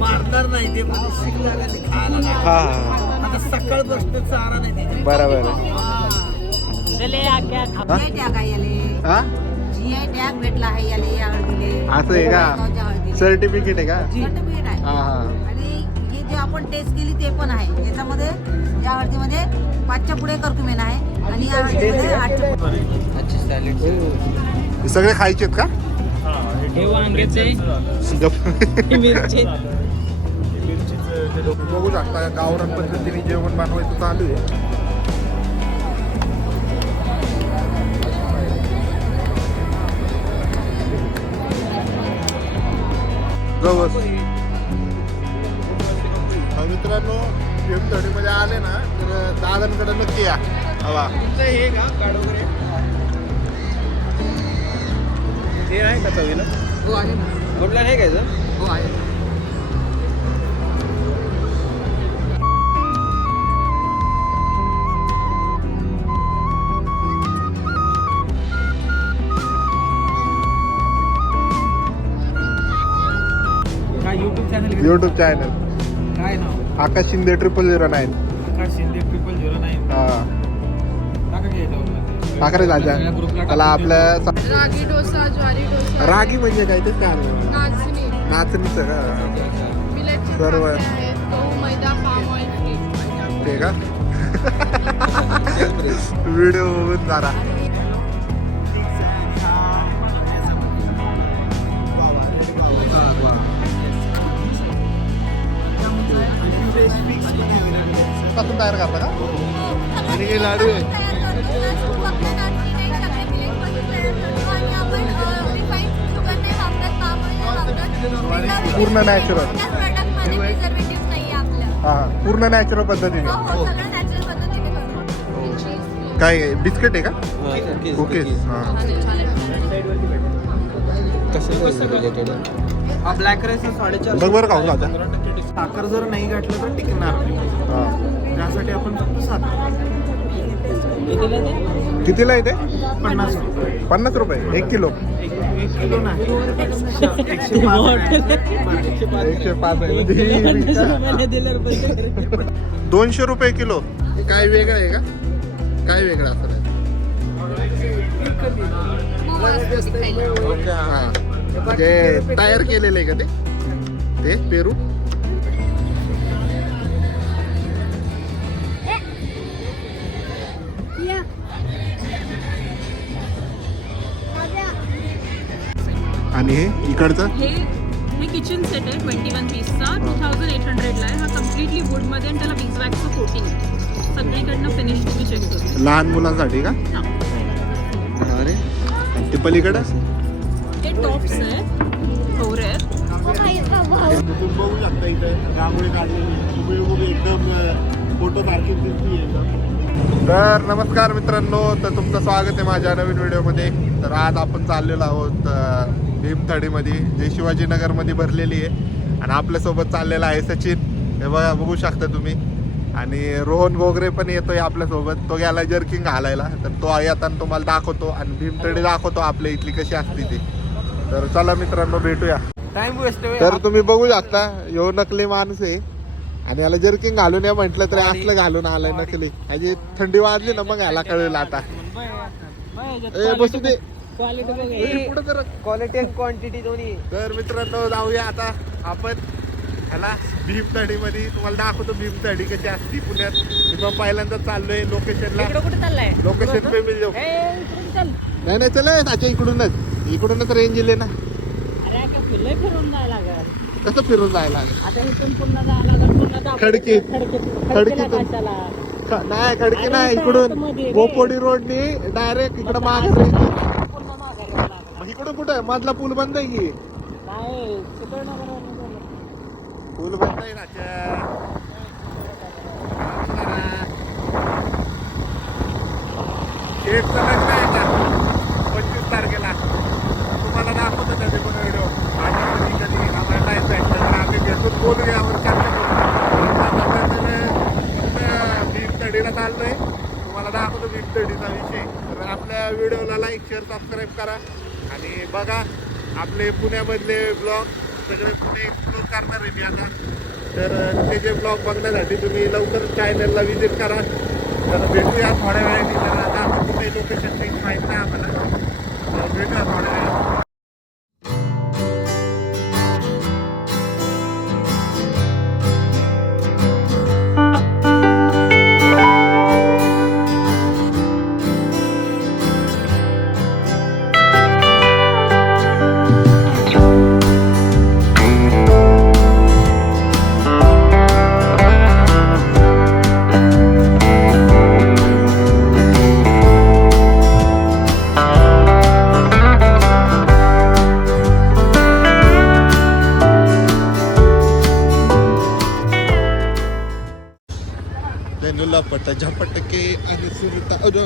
मारणार नाही ते खायला नाही. आता सकाळ बसतो चारा नाही त्याची. बरोबर जीआय टॅग भेटला आहे याला या हळदीले. असं आहे का? सर्टिफिकेट आहे का? सर्टिफिकेट आहे. आणि हे जे आपण टेस्ट केली ते पण आहे याच्यामध्ये. या हळदीमध्ये 5च्या पुढे करकुमेन आहे आणि या हळदीमध्ये 8च्या पुढे. हे सगळे खायचे का? बघू शकता गावरान पद्धतीने जेवण बनवायचं चालू आहे. मित्रांनो मध्ये आले ना तर दादांकडे नक्की या. हवा हे का कार्ड वगैरे हे आहे का चवीला? हो आहे. कुठला आहे का हो आहे. युट्यूब चॅनल काय नाव? आकाश शिंदे 0009. आकाश शिंदे 0009. हा टाका की याच्यावर. साखरे राजा त्याला आपल्या रागी डोसा, ज्वारी डोसा, रागी म्हणजे काय ते काय नाचणी, नाचणीचं का? मिलेटचे सर्व. खाद्य आहेत, गहू, मैदा, पाम ऑइल फ्री. ते का? व्हिडिओ बघून जरा पासून तयार करता का? आणि हे लाडू आहे पूर्ण नॅचरल. हा पूर्ण नॅचरल पद्धतीने. काय बिस्किट आहे का? कुकीज. हा हा ब्लॅक राईस 4.5. बघ बरं खाऊन राजा. साखर जर नाही घातलं तर टिकणार नाही. हा त्यासाठी आपण फक्त साखर. कितीला येते? 50 रुपये. 50 रुपये 1 किलो. 1 किलो नाही. 105 105 आहे. 200 रुपये किलो. काय वेगळं आहे का? काय वेगळं असं नाही. हा म्हणजे तयार केलेलं आहे का ते पेरू? आणि हे इकडचं हे किचन सेट आहे 21 पीसचा 2800 ला आहे. हा कम्प्लिटली वुड मध्ये आणि त्याला बीजवॅक्सचं कोटिंग आहे. सगळीकडनं फिनिश तुम्ही चेक करू. लहान मुलांसाठी का? अरे ते पलीकडं हे टॉप्स आहेत, कवरे आहेत. तुम्ही बघू शकता इथे रांगोळी काढलेली एकदम फोटो सारखी दिसते. तर नमस्कार मित्रांनो, तर तुमचं स्वागत आहे माझ्या नवीन व्हिडिओमध्ये. तर आज आपण चाललेलो आहोत भीमथडीमध्ये, जे शिवाजीनगरमध्ये भरलेली आहे. आणि आपल्यासोबत चाललेला आहे सचिन, हे बघा बघू शकता तुम्ही. आणि रोहन गोगरे पण येतोय आपल्यासोबत. तो गेला जर्किंग घालायला, तर तो येताना तुम्हाला दाखवतो आणि भीमथडी दाखवतो आपल्या इथली कशी असते ती. तर चला मित्रांनो भेटूया. Time waste. तर तुम्ही बघू शकता ह्यो नकली माणूस आहे आणि याला जर्किंग घालून या म्हटलं तरी असलं घालून आलाय नकली. ह्याची थंडी वाजली ना मग ह्याला कळलं आता. ए बसू दे पुढे तर. क्वालिटी आणि क्वांटिटी दोन्ही. तर मित्रांनो जाऊया आता आपण ह्याला भीमथडीमध्ये. तुम्हाला दाखवतो भीमथडी कशी असती पुण्यात. मी पण पहिल्यांदा चाललोय लोकेशनला. लोकेशन पे मिळ जाऊ. नाही चल त्याच्या इकडूनच रेंज येईल ना. कसं फिरून जायला खडकी नाही खडकी नाही इकडून गोपोडी रोडनी डायरेक्ट इकडं मागे इकडून कुठं मधला पूल बंद आहे की? पूल बंद आहे ना. शेठचं लग्न आहे का 25 तारखेला. तुम्हाला दाखवतो त्याचे पण व्हिडिओ. कधी आम्हाला टाइम भेटला तर आम्ही भेटून बोलू यावर चर्चा करू. भीमथडीला चाललोय, तुम्हाला दाखवतो भीमथडीचा विषय. तर आपल्या व्हिडिओला लाईक शेअर सबस्क्राईब करा आणि बघा आपले पुण्यामधले ब्लॉग सगळे पुणे एक्सप्लोर करणार आहे मी आता. तर ते जे ब्लॉग बघण्यासाठी तुम्ही लवकर चॅनलला व्हिजिट करा. तर भेटूया थोड्या वेळाने. तर आता कुठे लोकेशन काही माहीत नाही आम्हाला. तर भेटूया थोड्या वेळाने. लपट झपटके आणि सुरता बडे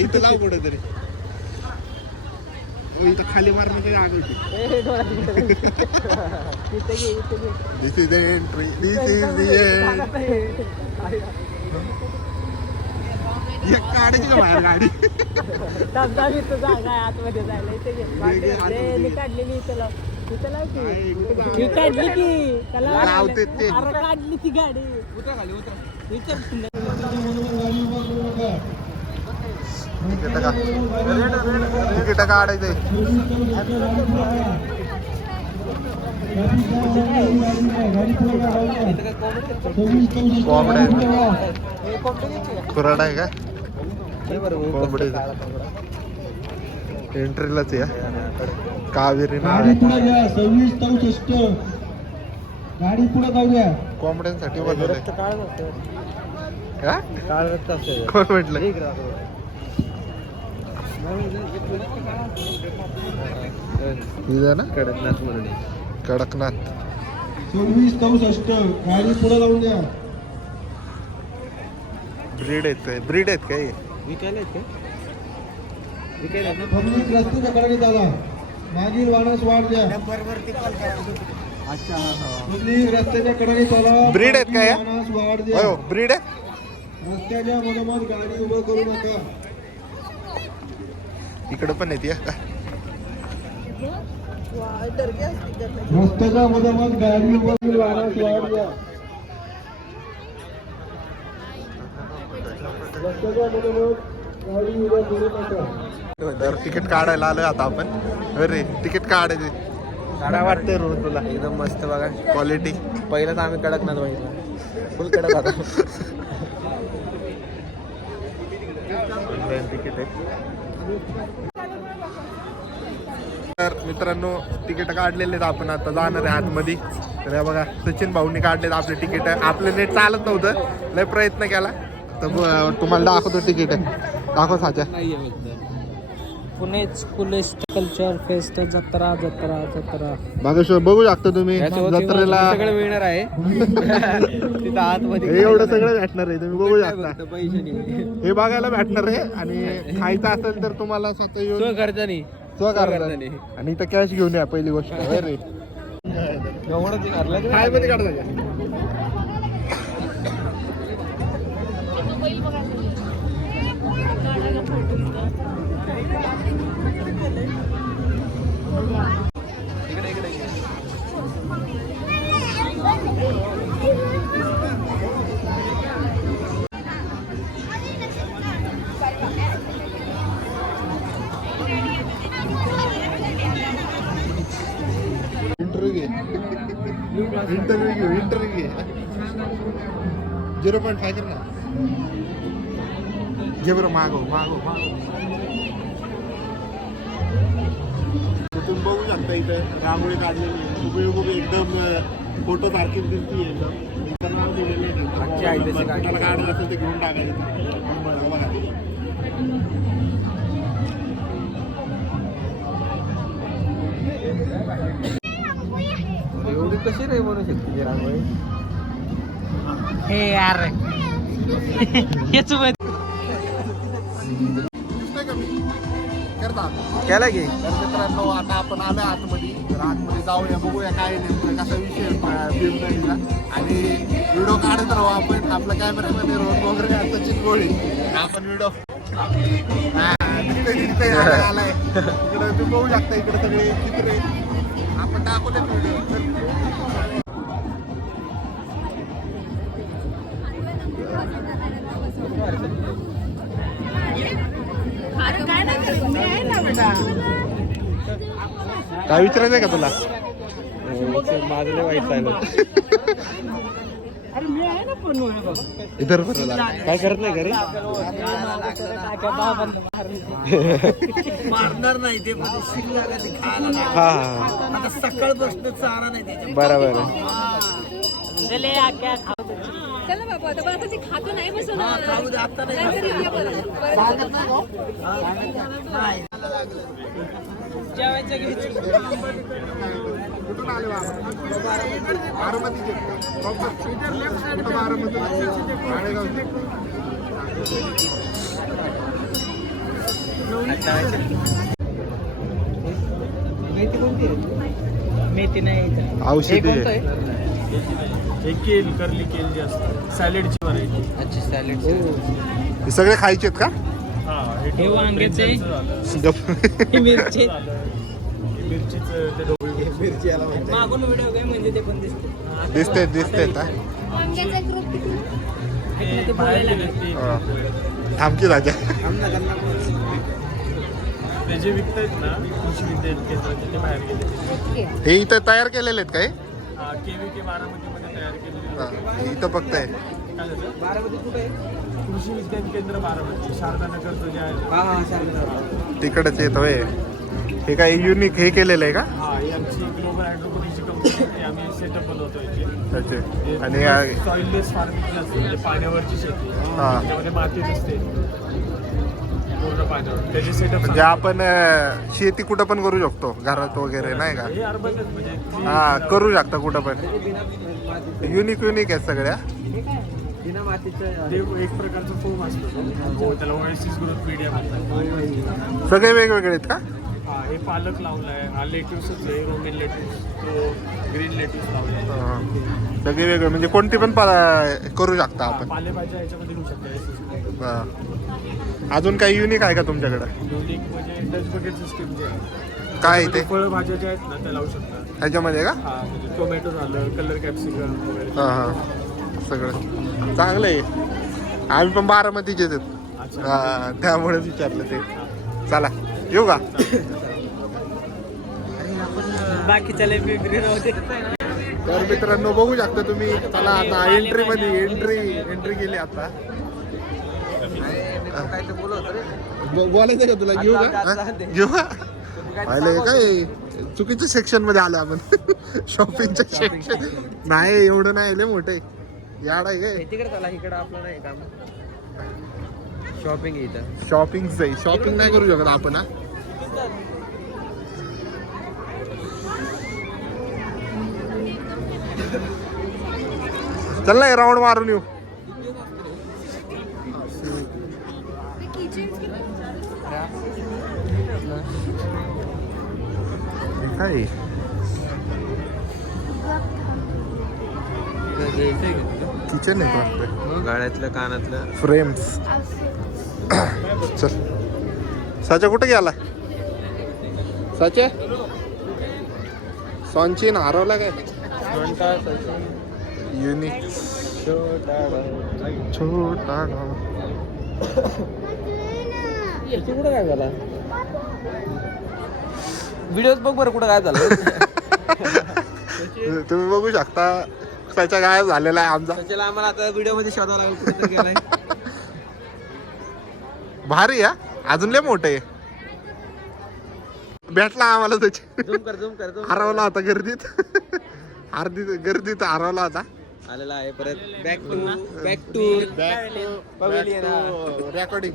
इथं लाव कुठे तरी. इथं खाली मारणं काही आग होती. This is the entry, this is the end. काढायची का बाहेर गाडी? आतमध्ये जायला काढलेली मी काढली की लावते ते. काढली ती गाडी. तिकीट काढायचंय. खुराड आहे का? कोंबडी एंट्रीलाच या. कावेरी गाडी पुढे घ्या. 2664 गाडी पुढे जाऊ द्या. कोंबड्यांसाठी बनवलंय. कोण म्हटलं? ना कडकनाथ म्हणून. कडकनाथ 2664 गाडी पुढे जाऊ द्या. ब्रीड आहेत काही पब्लिक रस्त्याच्या कडेने चाला. मागील वाहनास वाढ द्या. पब्लिक रस्त्याच्या कडेने चाला. ब्रीड आहेत काय? वाहनास वाढ द्या. हो ब्रीड आहे. रस्त्याच्या मधोमध गाडी उभं करू नका. इकडे पण येते. रस्त्याच्या मधोमध गाडी उभं करून वाहनास वाढ द्या. रस्त्याच्या मधोमध गाडी उभं करू नका. तर तिकीट काढायला आलोय आता आपण. अरे तिकीट काढायचे. काय वाटतंय रोहन तुला? एकदम मस्त बघा क्वालिटी. पहिलाच आम्ही कडकनाथ बघितलं. फुल कडक होता. तिकीट आहे. तर मित्रांनो तिकीट काढलेले आहेत. आपण आता जाणार आहे आतमध्ये. तर हे बघा सचिन भाऊनी काढलेत आपले तिकीट. आपलं नेट चालत नव्हतं. लय प्रयत्न केला. तर तुम्हाला दाखवतो तिकीट. दाखव साच्या. पुणे कल्चर फेस्ट जत्रा जत्रा जत्रा मागेश्वर बघू शकता तुम्ही जत्रेला. सगळं मिळणार आहे. तिथं आतमध्ये एवढं सगळं भेटणार आहे. तुम्ही बघू शकता. पैसे नाही. हे बघायला भेटणार आहे. आणि खायचं असेल तर तुम्हाला स्वतः येऊन खर्चानी स्वखर्चाने. आणि इथं कॅश घेऊन या पहिली गोष्ट. अरे एवढं ते घरला काय मध्ये काढता इंटरव्ह्यू घे. 0.5 कर ना. घे बरं. मागव. तुम्ही बघू शकता इथं रांगोळी काढलेली उभी एकदम फोटो सारखी दिसती. एकदम काढत असेल ते घेऊन टाकायचं. एवढी कशी रे म्हणू शकते रांगोळी? हे यार हेच केला की. तर मित्रांनो आता आपण आलो आतमध्ये. तर आतमध्ये जाऊया बघूया काय नेमकं कसा विषय फिरण्याचा. आणि व्हिडिओ काढत राहू आपण. आपला कॅमेरामध्ये रोहन वगैरे सचिन गोळी. आपण व्हिडिओ इकडे आलाय इकडे तुम्ही बघू शकता इकडे सगळे चित्रे आपण दाखवले व्हिडिओ. काय विचारायचंय का तुला? माझं वाईट चाललं. इधर काय करत नाही घरी. मारणार नाही ते म्हणजे शिकला का ते खायला नाही. हा आता सकाळपासून चारा नाही त्याच्या बरोबर चला बाबा आता आता ते खातो नाही बसून खाऊ दे आता नाही. कुठून आले बारामतीचे बारामती मेथी कोणती आहे? मेथी नाही. औषधी केल करली केल जे असतं सॅलेडची व्हरायटी. अच्छा सॅलेड. हे सगळे खायचे आहेत का? हे वांग्याचे मिरची मिरचीच ते ढोबळी मिरची मागून व्हिडिओ काय म्हणजे ते पण दिसते थांबकी राजा ते जे विकतायत ना कृषी विद्यालय केंद्राचे ते बाहेर गेले. हे इथं तयार केलेले आहेत काय? KVK बारामतीमध्ये तयार केलेले. इथं फक्त आहे. काय झालं? बारामती कुठे आहे? कृषी विज्ञान केंद्र बारामती शारदा नगरचं जे आहे. तिकडच येत होय. हे काय युनिक हे केलेलं आहे का? हा ही आमची ग्लोबल हायड्रोपोनिक्सची कंपनी आहे. आम्ही सेटअप बनवतो याचे. अच्छा. आणि सॉइललेस फार्मिंग असते म्हणजे पाण्यावरची शेती. हा. त्याच्यामध्ये माती नसते पूर्ण पाण्यावर. त्याचे सेटअप म्हणजे आपण शेती कुठं पण करू शकतो घरात वगैरे नाही का? हे अर्बनच म्हणजे हा करू शकता कुठं पण. युनिक आहे सगळ्या. बिना मातीचं ते एक प्रकारचा फोम असतो तो. त्याला ओएसिस ग्रोथ मीडिया म्हणतात. सगळे वेगवेगळे आहेत का? हा हे पालक लावलाय. हा लेट्यूसच आहे. Romaine lettuce. तो ग्रीन लेट्यूस लावलाय. सगळे वेगळे म्हणजे कोणती पण करू शकता आपण. पालेभाज्या याच्यामध्ये घेऊ शकतो. हा. अजून काही युनिक आहे का तुमच्याकडे? युनिक म्हणजे डच बकेट सिस्टीम जे आहे. काय आहे ते? फळभाज्या ज्या आहेत ना त्या लावू शकतात. ह्याच्यामध्ये का? हा म्हणजे टोमॅटो झालं, कलर कॅप्सिकम वगैरे. हा सगळं चांगलं आहे. आम्ही पण बारामतीचेच आहेत. अच्छा. हा त्यामुळेच विचारलं ते. चला येऊ का? बाकीच्या बेकरी नव्हते. तर मित्रांनो बघू शकता तुम्ही. चला आता एंट्री केली आता. बोलायचं का तुला? घेऊ का? घेऊ का? पाहिलं काय चुकीच्या सेक्शन मध्ये आलो आपण. शॉपिंगच्या सेक्शन नाही एवढं नाही लय मोठे याड आहे काय? तिकडे चला इकडे आपलं नाही काम. शॉपिंग इथं शॉपिंग नाही करू शकत आपण. हा चल ना राऊंड मारून येऊ. काय किचन आहे का? गाड्यातलं कानातलं फ्रेम्स. चल साच्या कुठे गेला? साच्या सॉन्चीन हरवला काय? युनिक छोटा कुठं काय झाला? व्हिडिओज बघ बरं कुठं काय झालं. तुम्ही बघू शकता त्याच्या गायब झालेला आहे आमचा. त्याला आम्हाला आता व्हिडिओ मध्ये शोधावं लागेल कुठे गेलाय. भारी आहे. अजून लय मोठे आहे. भेटला आम्हाला त्याची. झूम कर हरवला होता गर्दीत. गर्दीत हरवला होता. आलेला आहे परत. Back to recording.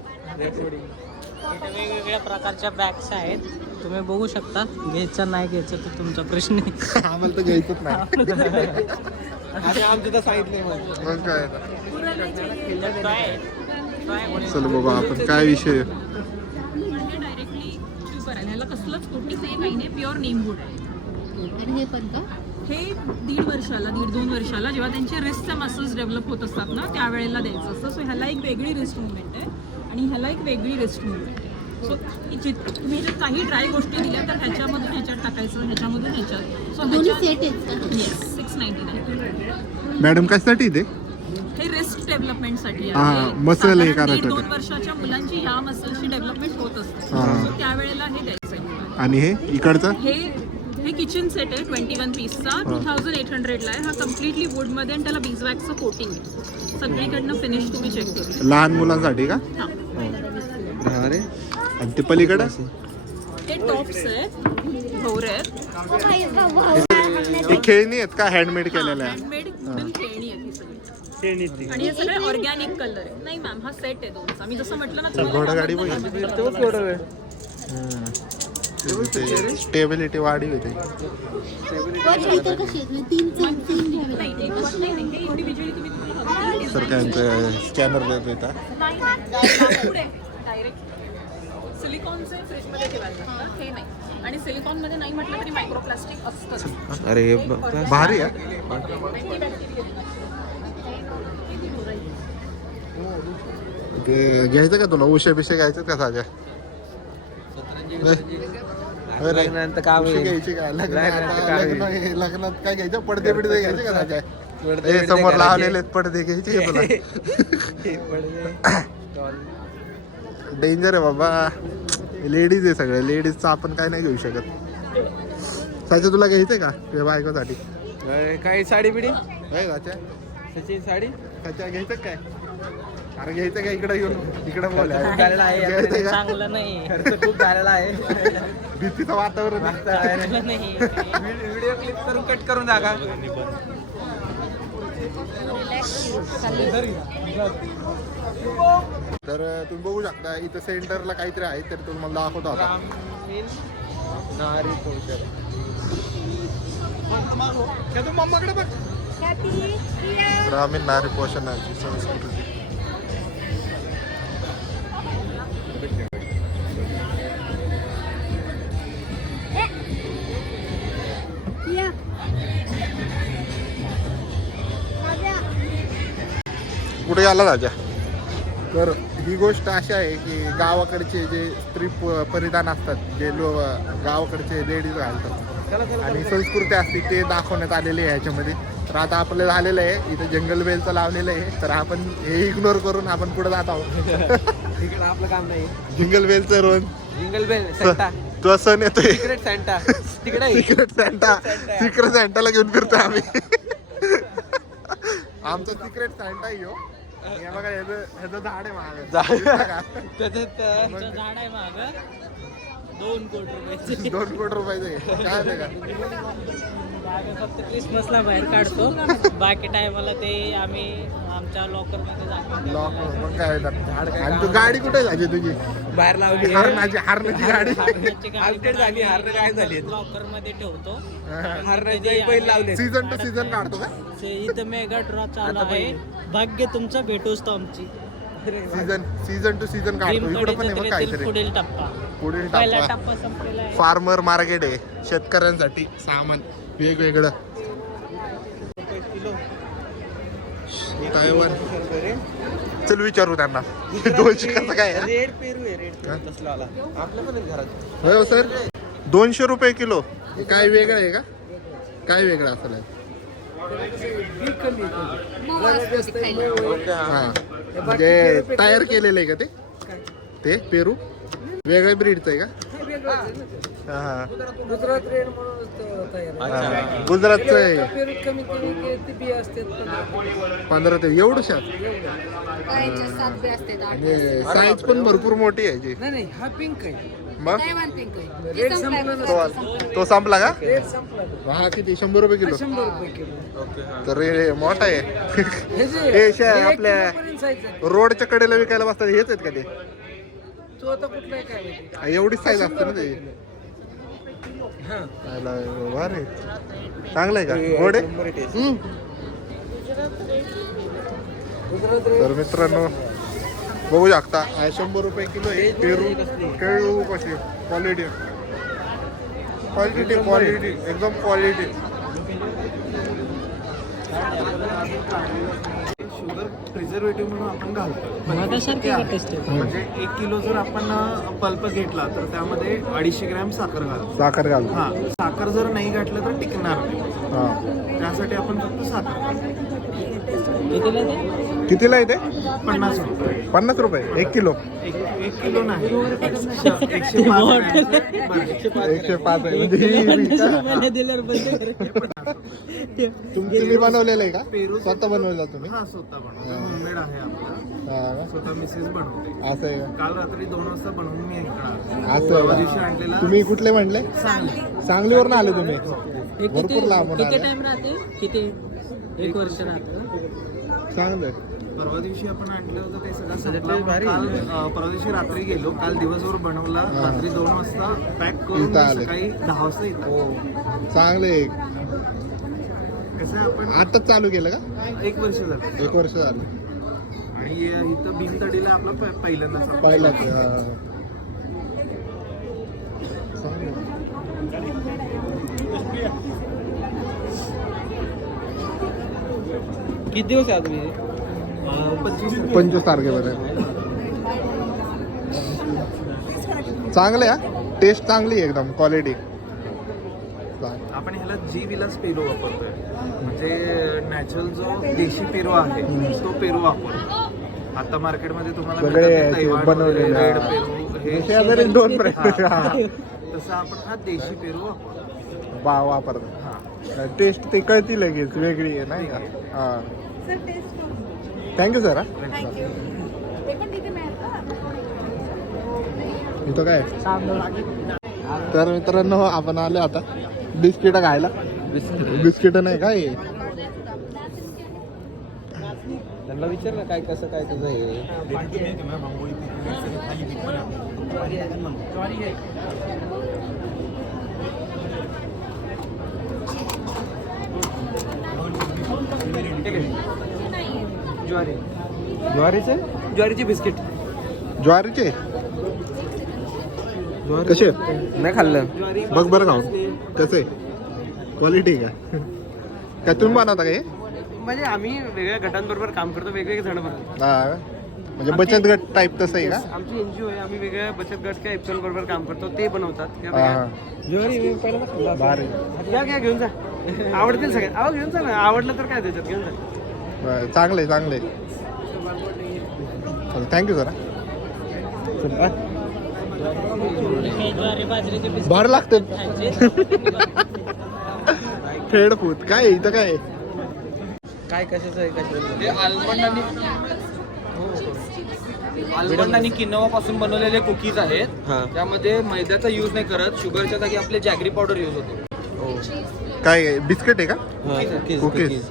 वेगवेगळ्या प्रकारच्या बॅग्स आहेत. तुम्ही बघू शकता. घ्यायचं नाही घ्यायचं तर तुमचा प्रश्न आहे. आम्हाला तर घ्यायचंच नाही. आणि आमचं तर सांगितलंय मग काय चल बाबा आपण काय विषय. डायरेक्टली करायला ह्याला कसलंच कोटिंग नाही, काही नाही. प्युअर नेमवूड आहे. हे पण का? हे 1.5-2 वर्षाला जेव्हा त्यांचे रिस्टचे मसल्स डेव्हलप होत असतात ना त्यावेळेला द्यायचं असतं. सो ह्याला एक वेगळी रिस्ट मुवमेंट आहे. आणि ह्याला एक वेगळी रिस्ट मूवमेंट आहे. सो तुम्ही जर काही ड्राय गोष्टी दिल्या तर ह्याच्यामधून ह्याच्यात टाकायचं, ह्याच्यामधून ह्याच्यात. So yes 699. मॅडम कशासाठी ते हे रिस्ट डेव्हलपमेंटसाठी हा, muscle हे करायचं. 2 वर्षाच्या मुलांची ह्या मसलची डेव्हलपमेंट होत असते. हा. So त्यावेळेला हे द्यायचं आहे. आणि हे इकडचं हे किचन सेट आहे 21 पीसचा. 2800 ला आहे. हा कम्प्लिटली वुडमध्ये आणि त्याला बीजवॅक्सचं कोटिंग आहे. सगळीकडनं फिनिश तुम्ही चेक करू. लहान मुलांसाठी का? हा. अरे आणि ते पलीकडं हे टॉप्स आहेत, भोवरे आहेत, हे खेळणी आहेत का हँडमेड केलेल्या आहे? हँडमेड खेळणी आहेत ही सगळी. आणि हे सगळे ऑर्गॅनिक कलर आहे. नाही मॅम, हा सेट आहे दोनचा. मी जसं म्हटलं ना घोडागाडी स्टेबिलिटी वाढी होते. इंडिव्हिज्युअली तुम्ही सर त्यांचं स्कॅनर देत डायरेक्ट सिलिकॉनचे फ्रीजमध्ये ठेवायला लागतात. हे नाही. आणि सिलिकॉनमध्ये नाही म्हटलं तरी मायक्रोप्लास्टिक असतं. अरे हे भारी आहे. ते घ्यायचं का तुला? उशे बिशे घ्यायचं का साध्या? लग्नानंतर काम उशी आहे. घ्यायची का? लग्नानंतर काय होईल? लग्नात काय घ्यायचं? पडदे बिडदे घ्यायचे का साध्या? हे समोर लावलेले पडदे घ्यायचे का तुला? डेंजर आहे बाबा. लेडीज आहे सगळे. लेडीजचं आपण काय नाही घेऊ शकत. साच्या तुला घ्यायचंय का तुझ्या बायकोसाठी? काही साडी बिडी त्याची साडी घ्यायचं काय? अरे घ्यायचं का? इकडे येऊन इकडे बोल. झालेला आहे. घ्यायचं का? चांगलं नाही. खर्च खूप झालेला आहे. भीतीचं वातावरण आहे. चांगलं नाही. व्हिडिओ क्लिप करून कट करून टाका. तर तुम्ही बघू शकता इथं सेंटरला काहीतरी आहे तर तुम्हाला दाखवतो आता. ग्रामीण नारी पोषणाची संस्कृती. कुठे आला राजा? तर ही गोष्ट अशी आहे की गावाकडचे जे स्त्री परिधान असतात, जे गावाकडचे लेडीज घालतात आणि संस्कृती असते ते दाखवण्यात आलेली आहे ह्याच्यामध्ये. तर आता आपलं झालेलं आहे इथं जंगल बेलचं लावलेलं आहे. तर आपण हे इग्नोर करून आपण पुढे जात आहोत. इकडे आपलं काम नाही. जिंगल बेलचं रोज जिंगल बेल सेंटा तो सण येतोय. सिक्रेट सेंटा तिकडे सिक्रेट सँटाला घेऊन फिरतोय आम्ही. आमचा सिक्रेट सँटा यो. हे बघा ह्याचं झाड आहे मागं. त्याच्यात झाड आहे माग 2 कोटी रुपयाचे. 2 कोटी रुपयाचे काय ते का? आम्ही फक्त क्रिसमसला बाहेर काढतो. बाकी टायमाला ते आम्ही आमच्या लॉकरमध्ये जातो. लॉक मग काय तर. आणि तू गाडी कुठे झाली तुझी? बाहेर लावली. हारण्याची गाडी. Update झाली. हारणं काय झाली? लॉकर मध्ये ठेवतो. हरणाचे बैल लावले. सीझन टू सीझन काढतो का? इथं मेगा ड्रॉ चालू आहे. भाग्य तुमचं भेटूच तो आमची. सीझन टू सीझन काढतो. इकडं पण आहे मग काहीतरी. पुढील टप्पा. पुढील पहिला टप्पा टप्पा संपलेला आहे. फार्मर मार्केट आहे. शेतकऱ्यांसाठी सामान वेगवेगळं. चल विचारू त्यांना 200 कसं काय आहे? रेड पेरू आहे. रेड पेरू तसला आला. आपलं पण आहे घरात. हो सर 200 रुपये किलो. काय वेगळं आहे का? काय वेगळं असेल? हा म्हणजे तयार केलेलं आहे का ते पेरू? वेगळ्या ब्रीडचं आहे का? हा गुजरात रेड म्हणून तयार आहे. गुजरातचं आहे. पेरू कमी कमी ते बिया असतात 15 ते एवढं साईज पण भरपूर मोठी आहे जी. नाही हा पिंक आहे. मग रेड संपला तो संपला का? रेड संपला. हा किती 100 रुपये किलो? 100 रुपये किलो. तर हे मोठा आहे. आपल्या रोडच्या कडेला विकायला बसतात हेच आहेत का ते? तो आता कुठला आहे काय माहिती. एवढीच साईज असते ना ते. रे चांगलं आहे का? गोड आहे. तर मित्रांनो बघू शकता 100 रुपये किलो आहे पेरू. केळू कशी क्वालिटी एकदम क्वालिटी. शुगर प्रिझर्वेटिव्ह म्हणून आपण घालतो. मधासारखी आहे. टेस्ट आहे. म्हणजे 1 किलो जर आपण पल्प घेतला तर त्यामध्ये 250 ग्रॅम साखर घालतो. साखर घालतो. हा, साखर जर नाही घातलं तर टिकणार नाही. हा. त्यासाठी आपण फक्त साखर घालतो. कितीला ते? कितीला येते? 50 रुपये. 50 रुपये 1 किलो. 1 किलो नाही, 105 ग्रॅमचं बरं. 105 आहे म्हणजे ही पन्नास का? रुपयाला दिल्यावर बंद कर. तुम्ही बनवलेलं आहे का? पेरू स्वतः बनवलेला तुम्ही? हा, स्वतः बनवतो. होममेड आहे आपला. हा का? स्वतः मिसेस बनवते. असं आहे का? काल रात्री 2 वाजता बनवून मी इकडे आलो. असं परवा आहे दिवशी का? आणलेला तुम्ही कुठले म्हणले? सांगलीवरून आले तुम्ही? हे भरपूर लांबून किती आले. टाइम राहते? किती? 1 वर्ष राहतं. चांगलं. परवा दिवशी आपण आणलं होतं ते सगळं संपलं. काल परवा दिवशी रात्री गेलो. काल दिवसभर बनवला. रात्री 2 वाजता पॅक करून इथं आले. सकाळी 10 वाजता येतो. चांगले. कसं आहे, आपण आताच चालू केलं का? 1 वर्ष झालं 1 वर्ष झालं. आणि इथं भीमतडीला आपलं पहिल्यांदाच आपण पहिलाच. किती दिवस आहे तुम्ही? 25 तारखेपर्यंत. चांगलं आहे. टेस्ट चांगली आहे एकदम. क्वालिटी. आपण ह्याला जी विलास पेरू वापरतोय. म्हणजे नॅचरल जो देशी पेरू आहे तो पेरू वापरतो. आता मार्केटमध्ये तुम्हाला सगळे मिळतात ते तैवान बनवलेले, वगैरे, हा. रेड पेरू हे शेजारी 2 प्रकार. हा. तसं आपण हा देशी पेरू वापरतो. वापरतो. हा. टेस्ट ते कळती लगेच वेगळी आहे नाही का? हा. Thank you sir. इथं काय? तर मित्रांनो आपण आलो आता बिस्किट खायला. बिस्किट नाही काय? त्यांना विचार ना काय कसं काय तुझं हे. ज्वारी ज्वारीचे? ज्वारीची बिस्किट. ज्वारीचे कसे? नाही खाल्लं. ज्वारी बघ बरं खाऊन कसे? क्वालिटी का? काय तुम्ही बनवता का हे? म्हणजे आम्ही वेगळ्या गटांबरोबर काम करतो. वेगवेगळे जण बनवतो. हा. म्हणजे बचत गट टाईप तसं आहे का? आमची एनजीओ आहे. आम्ही वेगळ्या बचत गट किंवा एप्सोल बरोबर काम करतो. ते बनवतात. हा. ज्वारी मी पहिल्यांदा खाल्लं. भारी. घ्या घेऊन जा. आवडतील सगळ्यात. आहो घेऊन जा ना. आवडलं तर काय त्याच्यात घेऊन जा. चांगले चांगले. Thank you sir. ज्वारी बाजरीचे बिस्किट भार लागते. खेळ फूट काय इथं काय? काय कशाचं आहे कशाचं? हे आल्मंड आणि किनोवा पासून बनवलेले कुकीज आहेत. त्यामध्ये मैद्याचा यूज नाही करत. शुगरच्या जागी आपले जॅगरी पावडर यूज होतो. काय बिस्किट आहे का? कुकीज.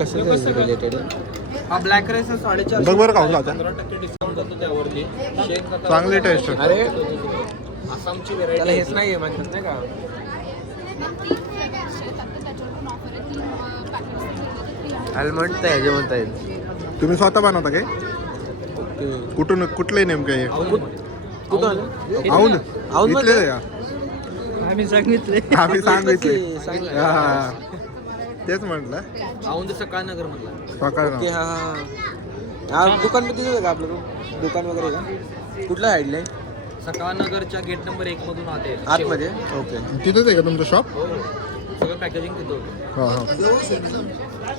कसं रिलेटेड? हा ब्लॅक राईस 450. बघ बरं खाऊन जाता. 15% डिस्काउंट जातो त्यावरती. चांगली टेस्ट. अरे आसामची व्हेरायटी. त्याला हेच नाही म्हणतात नाही का? आल्मंड तर ह्याचे म्हणता येईल. तुम्ही स्वतः बनवता काय? कुठून कुठले नेमकं हे? औंध इथले आहे का? आम्ही सांगितले. आम्ही सांगितले. हा. तेच म्हटलं. औंध सकाळ नगर म्हणला. सकाळ ओके. हा हा दुकान किती आहे का आपलं? दुकान वगैरे का? कुठला साईडला आहे? सकाळ नगरच्या गेट नंबर 1 मधून आतमध्ये. ओके. तिथेच आहे का तुमचं शॉप? सगळं पॅकेजिंग तिथं होतं. हा हा.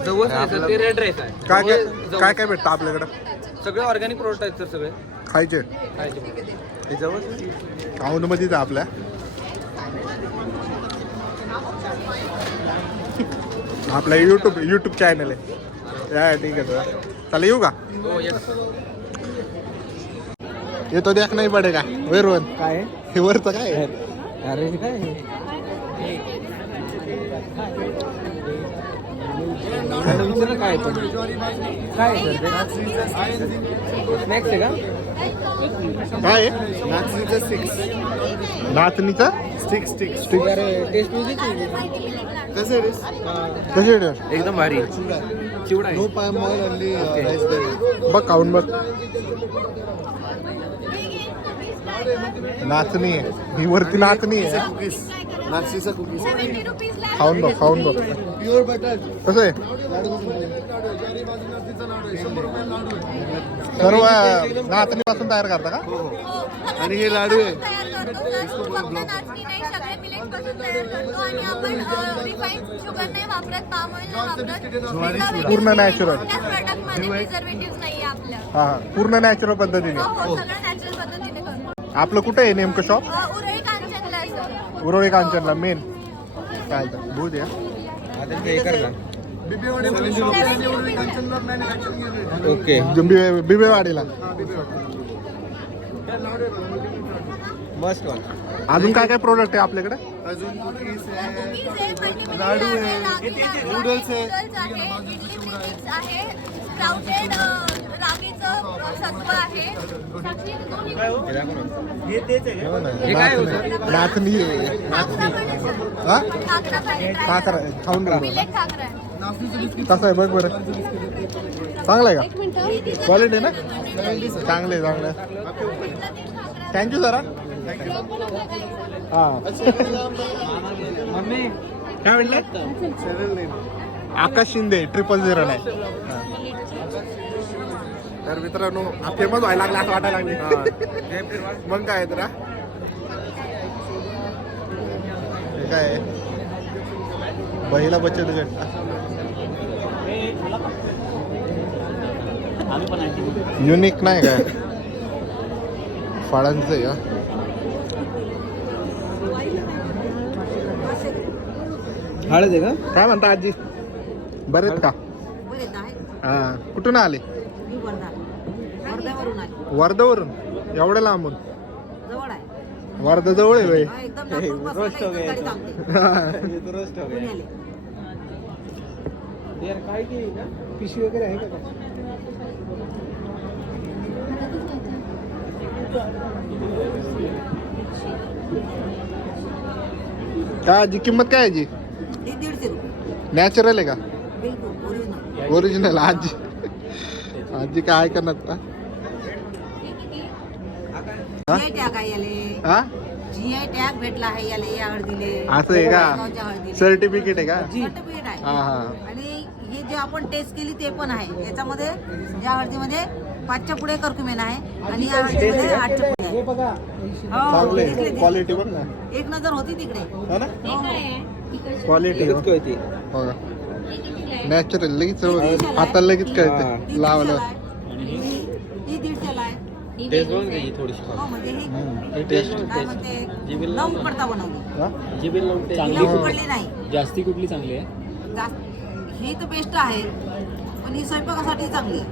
जवळ ते रेड राईस आहे. काय काय काय काय भेटतं आपल्याकडं? सगळे ऑर्गॅनिक प्रोडक्ट आहेत सर. सगळे खायचे हे जवळ औंधमध्येच आहे आपल्या. आपला युट्यूब चॅनल आहे. या ठीक आहे सर. चला येऊ का? हो येस. येतो देख नाही पडे का वैरवन? काय हे वरचं काय? अरे काय विचार काय पण काय स्नॅक्स आहे का? काय नाचणीचा स्टिक अरे टेस्ट कसे एकदम भारी. चिवडा आहे. बघ खाऊन बघ. नाचणी आहे ही वरती. नाचणी आहे. नार्सिसा कुकीज 70 रुपीजला खाऊन बघ प्युअर बटर कसं आहे सर्व नाचणीपासून तयार करता का आणि हे लाडू आहे तयार करतो सर. फक्त नाचणी नाही, सगळे मिलेट पासून तयार करतो आणि आपण रिफाईंड शुगर नाही वापरत, पाम ऑइल नाही वापरत. पूर्ण natural. त्याच प्रोडक्ट मध्ये प्रिझर्वेटिव्ह नाहीये आपल्या. हा पूर्ण नॅचरल पद्धतीने हो हो, सगळं नॅचरल पद्धतीने करतो. आपलं कुठे आहे नेमकं शॉप उरळी कांचनला आहे सर. उरोळी कांचनला मेन काय तर दूध द्या ओके बिबेवाडीला मस्त अजून काय काय प्रोडक्ट आहे आपल्याकडे कुकीज आहे, लाडू आहे, नूडल्स आहे, इडली मिक्स आहे, स्प्राउटेड रागीचं सत्व आहे. नाचणी हा खाकरा पाहिजे, खाकरा खाऊन बघ मिलेट खाकरा आहे. कसं आहे बघ बरं चांगलं आहे का क्वालिटी ना चांगले चांगले थँक्यू सर हा काय म्हटलं आकाश शिंदे 000 तर मित्रांनो फेमस व्हायला लागला असं वाटायला लागले मग काय तर काय महिला बचत गट युनिक नाही काय फळांचं आहे का हळद आहे का काय म्हणता आजी बरेच का बरेच आहे. हा कुठून आले मी वर्ध्यावरून आहे. वर्धावरून एवढ्या लांबून जवळ आहे. वर्धा जवळ आहे बाई हा, एकदम नागपूरपासून रोज ठेव एकदम गाडी थांबते. रोज ठेव पुण्याले. यार काय की पिशवी वगैरे आहे का काय आजी किंमत काय आहे जी ही 150 रुपये नॅचरल आहे का बिलकुल ओरिजिनल. ओरिजिनल आजी आजी काय करणार का जीआय टॅग आहे याले. हा जीआय टॅग भेटला आहे याले या हळदीले. असं आहे का गावच्या हळदीले. सर्टिफिकेट आहे का सर्टिफिकेट आहे. हा हा आणि हे जे आपण टेस्ट केली ते पण आहे. याच्यामध्ये या हळदीमध्ये 5च्या पुढे करकुमेन आहे आणि या हळदीमध्ये 8च्या पुढे आहे. हो, चांगले दिसले, दिसले. क्वालिटी बघ ना एक नजर होती तिकडे. हो ना हो. क्वालिटी होती हो का नॅचरल लगेच आता लगेच कळते ती लावलं 150 आहे. ही 150 आहे. टेस्ट बघ ना ही थोडीशी हो, म्हणजे ही ही टेस्ट काय म्हणते न उकडता बनवली. हा? जिबेल हिला उकडली नाही. जास्ती कुठली चांगली आहे जास्त ही तर बेस्ट आहे पण ही स्वयंपाकासाठी चांगली आहे.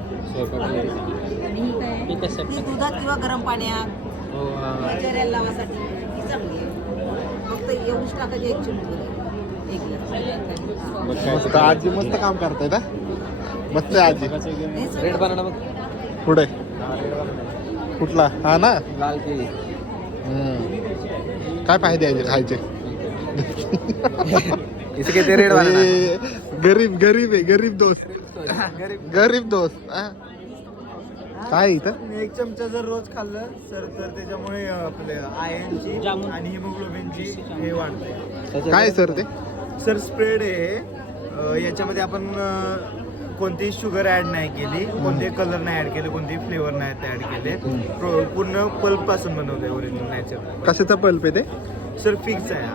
मी कसं ती दुधात किंवा गरम पाण्यात हो चेहऱ्याला लावासाठी ही चांगली आहे. फक्त एवढंच टाकायची एक चिमूट एक ग्लास. मस्त आजी मस्त काम करतायत हा मस्त आहे आजी हे सगळं रेड बनाना बघ पुढे कुठला हा ना लाल केळी काय फायदे आहे खायचे इसके ते रेड बनाना ए, गरीब गरीब आहे गरीब दोस्त गरीब दोस्त हा. काय इथं एक चमचा जर रोज खाल्लं सर तर त्याच्यामुळे आपले आयर्नची आणि हिमोग्लोबिनची हे वाढते. काय सर ते सर स्प्रेड आहे याच्यामध्ये आपण कोणतीही शुगर ऍड नाही केली, कोणतेही कलर नाही ऍड केले, कोणतेही फ्लेवर नाही ऍड केले. पूर्ण पल्प पासून बनवलंय ओरिजिनल नॅचरल. कशाचा पल्प आहे ते सर फिक्स आहे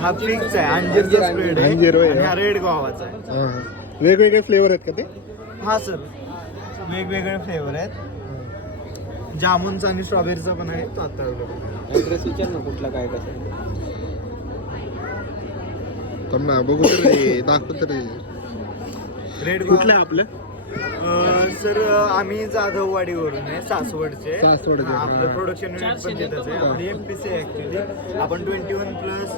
हा फिक्स आहे. अंजीरचा स्प्रेड अंजीर आहे होय. आणि हा रेड गावाचा आहे. हा. वेगवेगळे फ्लेवर आहेत का ते हा सर वेगवेगळे फ्लेवर आहेत. जामुनचा आणि स्ट्रॉबेरीचा पण आहे तो आता available. ऍड्रेस विचार ना कुठला काय कसं ना बघू तर रे दाखव तर रे रेड कुठलं आहे आपलं सर आम्ही जाधववाडीवरून आहे सासवडचे. सासवडचे, हा, आपलं हा. प्रोडक्शन युनिट पण तिथंच आहे. आपली एफपीसी आहे ऍक्च्युली. आपण 21+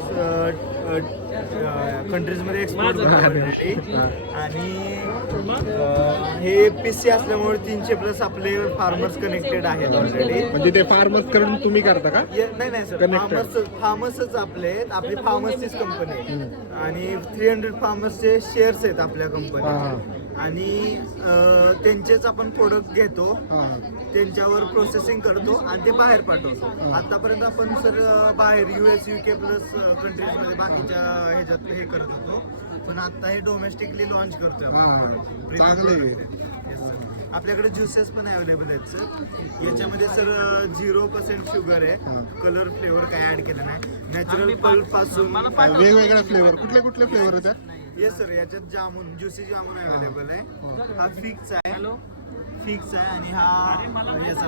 कंट्रीजमध्ये एक्सपोर्ट करतो आणि हे एफपीसी असल्यामुळे 300+ आपले फार्मर्स कनेक्टेड आहेत ऑलरेडी. म्हणजे ते फार्मर्स करून तुम्ही करता का नाही नाही सर फार्मर्सच आपले आहेत. आपली फार्मर्सचीच कंपनी आहे आणि 300 फार्मर्सचे शेअर्स आहेत आपल्या हा, कंपनीचे. आणि त्यांचेच आपण प्रोडक्ट घेतो, हा त्यांच्यावर प्रोसेसिंग करतो आणि ते बाहेर पाठवतो. आतापर्यंत आपण सर बाहेर US UK प्लस कंट्रीजमध्ये बाकीच्या ह्याच्यात हे करत होतो, पण आता हे डोमेस्टिकली लॉन्च करतोय आपण. चांगले आपल्याकडे ज्युसेस पण अवेलेबल आहेत सर. याच्यामध्ये सर 0% शुगर आहे, कलर फ्लेवर काय ऍड केलं नाही, नॅचरल पल्प पासून वेगवेगळ्या फ्लेवर. कुठले कुठले फ्लेवर आहेत? येस सर, याच्यात जामून ज्युसी जामून अवेलेबल आहे. हा फिक्स आहे, फिक्स आहे आणि हा याचा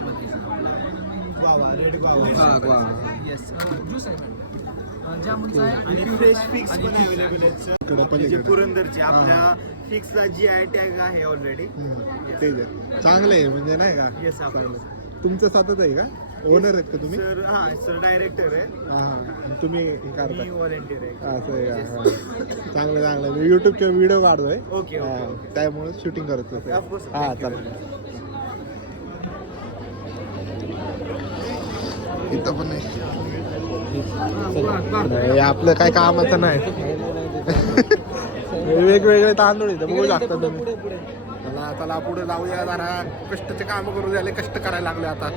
ग्वावा, रेड ग्वावा. येस आणि फ्रेश फिक्स पण अवेलेबल आहेत सर. जे पुरंदरची आपल्या फिक्सला GI टॅग आहे ऑलरेडी. ते चांगले आहे म्हणजे नाही का? येस आपण तुमचं स्वतःच आहे का? ओनर आहेत का तुम्ही? सर हा सर डायरेक्टर आहे, हा तुम्ही करता? मी व्हॉलेंटियर आहे. असं आहे का? चांगलं चांगलं. मी युट्यूबचे व्हिडिओ काढतोय. ओके त्यामुळे शूटिंग करतो. ऑफकोर्स. हा चालेल. इथं पण नाही, आपलं काय कामाचं नाही. वेगवेगळे तांदूळ इथं बघू शकता तुम्ही. चला चला पुढे जाऊया जरा. कष्टाचे काम करू झाले, कष्ट करायला लागले आता.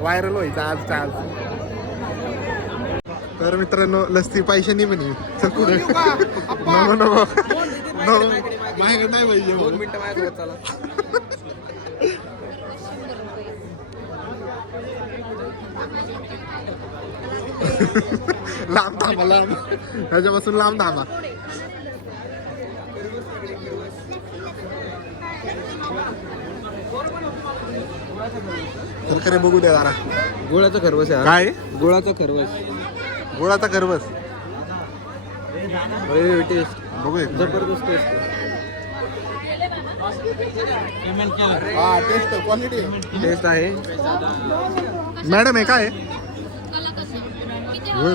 व्हायरल व्हायचं आजच्या आज. तर मित्रांनो लस्सी पैशानी पण येईल. चल पुढे. नको नको माझ्याकडे नाही पाहिजे. 2 मिनिटं माझ्यासोबत चला. लांब थांबा, लांब ह्याच्यापासून लांब थांबा. तर बघू द्या जरा. गुळाचा खरवस आहे. काय गुळाचा खरवस, गुळाचा खरवस. टेस्ट बघू एक. जबरदस्त टेस्ट. हा टेस्ट क्वालिटी टेस्ट आहे. मॅडम हे काय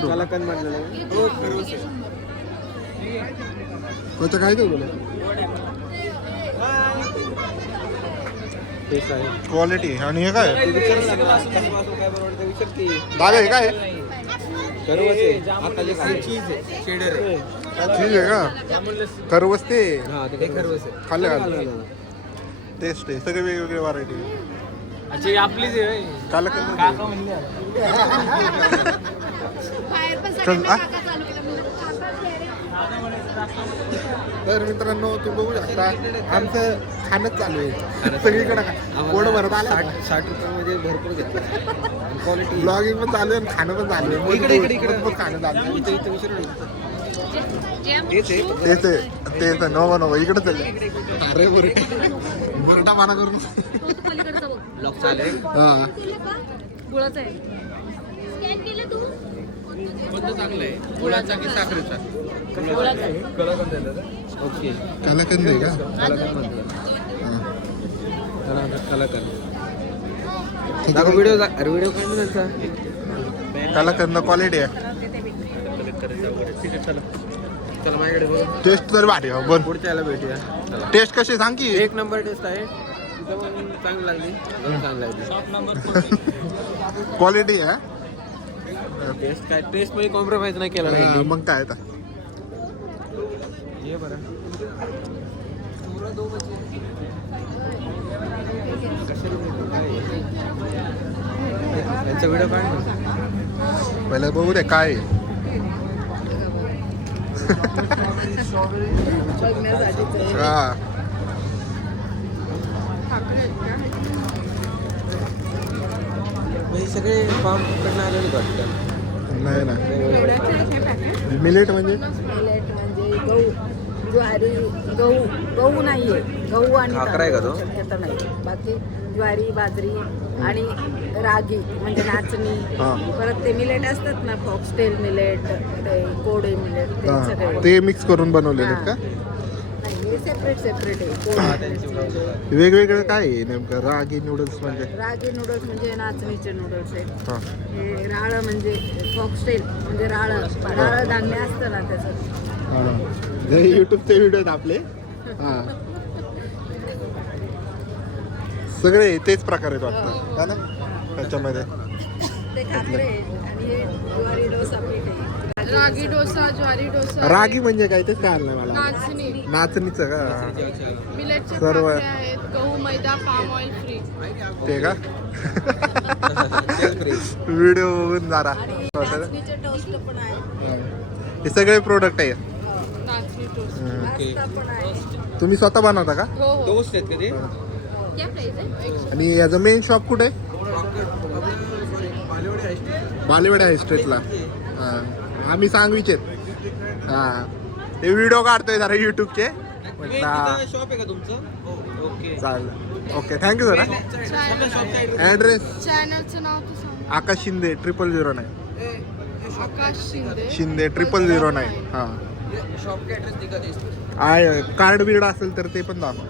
कलाकंद म्हटलेलं आहे. त्याचं काय देऊ टेस्ट आहे. क्वालिटी. आणि हे काय ते विचार लागला असं कसं काय बनवलं ते विचार की दादा हे काय खरवस आहे. हाताले चीज आहे, शेडर आहे. ठीक आहे का? खरवस ते हा ते खरवस आहे. खाल्लं खाल्लं. टेस्ट आहे. सगळे वेगवेगळे व्हरायटी. अच्छा आपलीच आहे. कालकंद बाहेर पण सगळ्यांना काका चालू केलं. तर मित्रांनो तुम्ही बघू शकता आमचं खाणंच चालू आहे सगळीकडे. पोट भरत आलं. 60 रुपयामध्ये भरपूर घेतलं. क्वालिटी ब्लॉगिंग पण चालू आहे आणि खाणं पण चालू आहे. मजबूत खाणं चालू आहे. इथं विचारू तेच नको नको इकडे चालले. अरे बरे बरटा माना करून. ब्लॉग चालेल. हा गुळाचं आहे. स्कॅन केलं तू? चांगलं आहे. गुळाचा की साखरेचा? ओके. कालकंद आहे का? कलाकंद म्हणतात. हा. कलाकंद दाखव व्हिडिओ. अरे व्हिडिओ काढ ना त्यांचा. कालकंद क्वालिटी आहे. चला माझ्याकडे बघ. टेस्ट तर भारी आहे. बन पुढच्या याला भेटूया. चला. टेस्ट कशी सांग की. 1 नंबर टेस्ट आहे. तिथं पण चांगली लागली. चांगली लागली. क्वालिटी आहे. टेस्ट काय टेस्ट मध्ये कॉम्प्रोमाइज नाही केला हा, नाही. मग काय आता. ये बरं. त्यांचा व्हिडिओ काढ ना. पहिला बघू दे काय आहे. हा हे सगळे फार्म कडनं आलेले वाटतं. नाही ना. मिलेट म्हणजे मिलेट म्हणजे गहू, ज्वारी, गहू नाहीये. गहू आणि भाकरा आहे का तो? शक्यता नाही. बाकी ज्वारी, बाजरी आणि रागी म्हणजे नाचणी. हा. परत ते मिलेट असतात ना, फॉक्सटेल मिलेट, ते कोडे मिलेट, ते हा, सगळे. ते मिक्स करून बनवलेले आहेत का? हे सेपरेट सेपरेट आहे. वेगवेगळं काय आहे नेमकं? रागी नूडल्स म्हणजे? रागी नूडल्स म्हणजे नाचणीचे नूडल्स आहेत. हा. हे राळं म्हणजे फॉक्सटेल म्हणजे राळं धान्य असतं ना त्याचं. युट्यूबचे व्हिडिओ आहेत आपले. हा सगळे तेच प्रकार आहेत वाटतं. हा ना त्याच्यामध्ये. ते खाकरे आणि हे ज्वारी डोसा पीठ आहे. रागी डोसा, ज्वारी डोसा, रागी म्हणजे काय तेच काय नाही मला. नाचणी, नाचणीचं का? मिलेटचे सर्व. भाकऱ्या आहेत, गहू, मैदा, पाम ऑइल फ्री. ते का? व्हिडिओ बघून जरा नाचणीचे टोस्ट पण आहे, हे सगळे प्रोडक्ट आहे. नाचणी टोस्ट. पास्ता पण आहे. तुम्ही स्वतः बनवता का? हो हो. टोस्ट आहेत का ते? क्या प्राइस है? आणि याचं मेन शॉप कुठे आहे? बालेवाडी हाय स्ट्रीटला. आम्ही सांगवीचे. हां, ते व्हिडिओ काढतोय जरा युट्यूबचे. शॉप आहे का तुमचं? ओके. चालेल. Okay, thank you sir. ॲड्रेस चॅनलचं नाव तर सांग. आकाश शिंदे 0009. आकाश शिंदे. शिंदे 0009. हां, शॉप का ॲड्रेस दिखा दे. आहे कार्ड बिर्ड असेल तर ते पण दाखवा.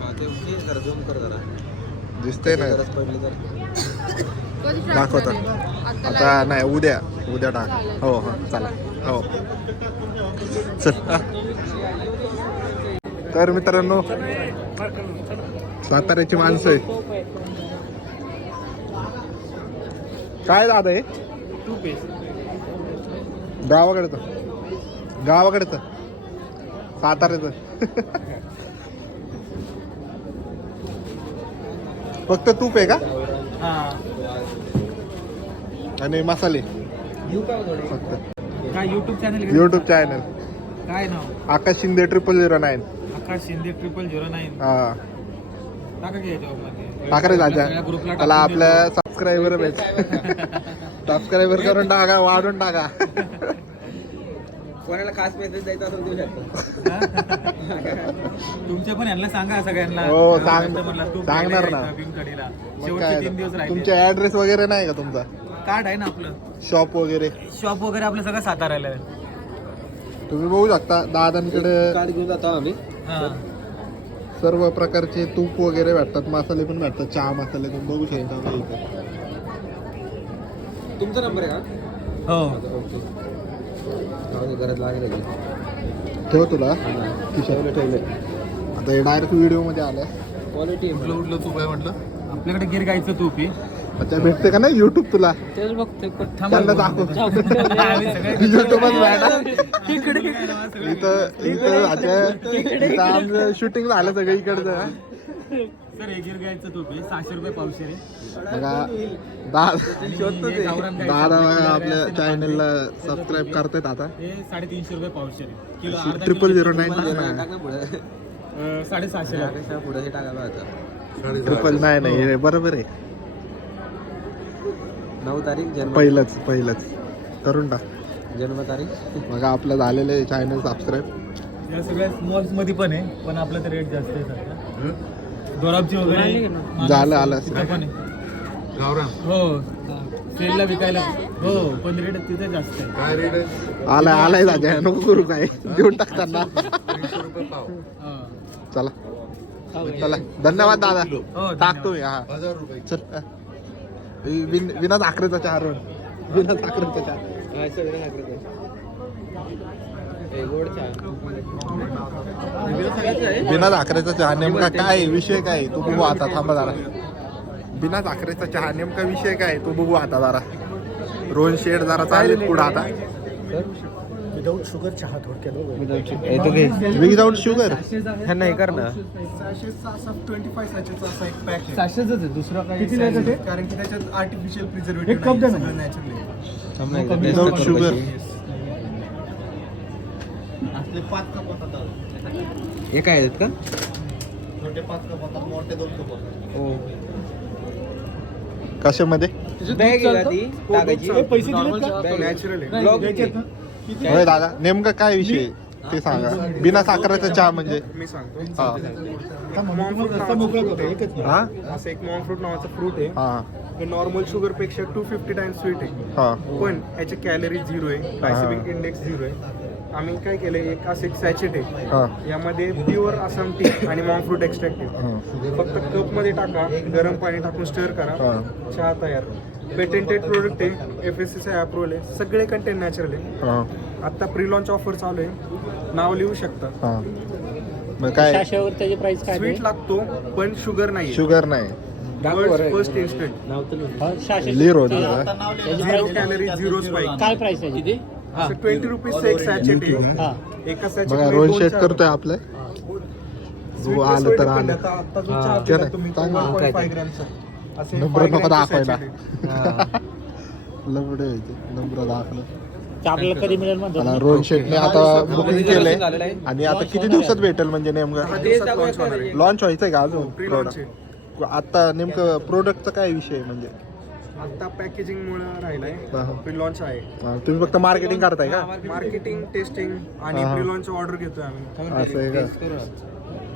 हां, ते ओके. जरा झूम कर जरा. दिसतंय ना? गरज पडली तर. कधी फ्राय दाखवतो. झाले? आता नाही, उद्या टाक. हो हो, चला. हो, चल. तर मित्रांनो, साताऱ्याची माणसं आहे. काय दादा आहे? गावाकडचं साताऱ्याचं. फक्त तूप आहे का? आणि मसाले फक्त. काय युट्यूब चॅनल युट्यूब चॅनल काय नाव? आकाश शिंदे 0009. आकाश शिंदे 0009. हा, टाका की याच्यावर. टाका रे राजा. सगळ्या ग्रुपला त्याला टाकून आपल्या सबस्क्रायबर सबस्क्रायबर करून टाका, वाढून टाका. कोणाला खास मेसेज द्यायचा असेल देऊ शकता. तुमच्या पण यांना सांगा सगळ्यांना. हो, customer ला तूप सांगणार घ्यायला ना. यायचं भीमथडीला. मग शेवटचे काय 3 दिवस राहिले. तुमचे ऍड्रेस वगैरे नाही का तुमचा? कार्ड आहे ना आपलं. शॉप वगैरे शॉप वगैरे आपलं सगळं साताऱ्याला आहे. तुम्ही बघू शकता. दादांकडे कार्ड घेऊन जातो आम्ही. हा. सर्व प्रकारचे तूप वगैरे भेटतात, मसाले पण भेटतात, चहा मसाले तुम्ही बघू शकता इथे. तुमचा नंबर आहे का? हो. ओके. गरज लागेल. ठेव तुला ठेवले. आता हे डायरेक्ट व्हिडिओ मध्ये आलं. क्वालिटी उठलं तूप आहे म्हटलं. आपल्याकडे गिर गायचं तूप आहे. अच्छा, भेटते का नाही युट्यूब तुला? तेच बघतोय त्यांना दाखव. युट्यूबच इथं आमचं शूटिंग झालं सगळं इकडचं. सर हे गिर गायचं तूप आहे. 600 रुपये पावशेर आहे. बघा, दादा आपल्या चॅनलला सबस्क्राईब करतायत आता. हे 350 रुपये पावशेर आहे. किलो 0009 टाक ना पुढे. 750 पुढे हे टाकायला होतं. 999 नाही, हे बरोबर आहे. 9 तारीख जन्म. पहिलंच करून टाक. जन्म तारीख. मग आपलं झालेलं चॅनल सबस्क्राईब. या सगळ्या मॉल्स मध्ये पण आहे, पण आपलं तर रेट जास्त आहे सध्या. दोराबची वगैरे झालं आलं. तिथं पण आहे. हो, सेलला विकायला. हो, पण रेट तिथे जास्त आहे. आलाय राजा, नको करू काय देऊन टाकताना. हा. चला धन्यवाद दादा. हो, टाकतो मी. हा, चल. विना साखरेचा चहा रोड. बिना साखरेचा चहा. बिना साखरेचा चहा नेमका काय विषय काय तो बघू आता. थांबा जरा. बिना साखरेचा चहा नेमका विषय काय तो बघू आता जरा. रोहन शेड जरा चालेल पुढं आता. विदाऊट शुगर चहा थोडक्यात. Without sugar. ह्यांना हे कर ना. 600च आहे. दुसरा काय कारण की त्याच्यात artificial preservative natural. Without sugar. आपले 5 कप होतात. हे काय आहेत का? छोटे 5 कप होतात, मोठे 2 कप होतात. हो. कशामध्ये? बॅग आहे का ती टाकायची? पैसे नॅचरल आहे. ब्लॉग किती? होय दादा, नेमका काय विषय ते सांगा. बिना साखरेचा चहा म्हणजे? मी सांगतो. हा हा असं एक मॉन्क फ्रूट नावाचं फ्रूट आहे. हा हे नॉर्मल शुगर पेक्षा 250 टाइम्स स्वीट आहे. हा पण याचे कॅलरी 0 आहे. ग्लायसेमिक इंडेक्स 0 आहे. आम्ही काय केलंय, एक असं एक सॅचेट आहे. हा यामध्ये प्युअर आसाम टी आणि मॉन्क फ्रूट एक्स्ट्रॅक्ट आहे. फक्त कप मध्ये टाका, गरम पाणी टाकून स्टर करा, चहा तयार. पेटेंटेड प्रोडक्ट आहे, FSCI अप्रुव्हल आहे, सगळे कंटेंट नॅचरल आहे. आता प्री लॉन्च ऑफर चालू आहे, नाव लिहू शकता. हा. मग काय त्याची प्राइस काय? स्वीट लागतो पण शुगर नाही. शुगर नाही. फर्स्ट इन्स्टंट लिरो 0 कॅलरी 0 स्पाइक. काय प्राइस आहे? 20 रुपीजचं एक सॅचेट आहे. एका सॅचेट बघा रोहन शेट करतोय आपलं जो आलं तर आलं आता जो चहा पिला तुम्ही 1.5 ग्रॅमचा असे नंबर 5 नको ग्रॅमचे दाखवायला. sachet आहे. लवडे नंबर दाखलं आपल्याला कधी मिळेल म्हणतो मला रोहन शेटने आता बुकिंग केलंय आणि आता किती दिवसात भेटेल म्हणजे 10 नेमकं दिवसात launch होणार आहे. लॉन्च व्हायचंय का अजून Pre-launch प्रोडक्ट आता नेमकं प्रोडक्टचा काय विषय आहे म्हणजे आता पॅकेजिंग मुळे राहिलाय. हा. प्री लॉन्च आहे. तुम्ही फक्त मार्केटिंग करताय का मार्केटिंग टेस्टिंग आणि हा. प्री लॉन्च ऑर्डर घेतोय आम्ही. असं आहे का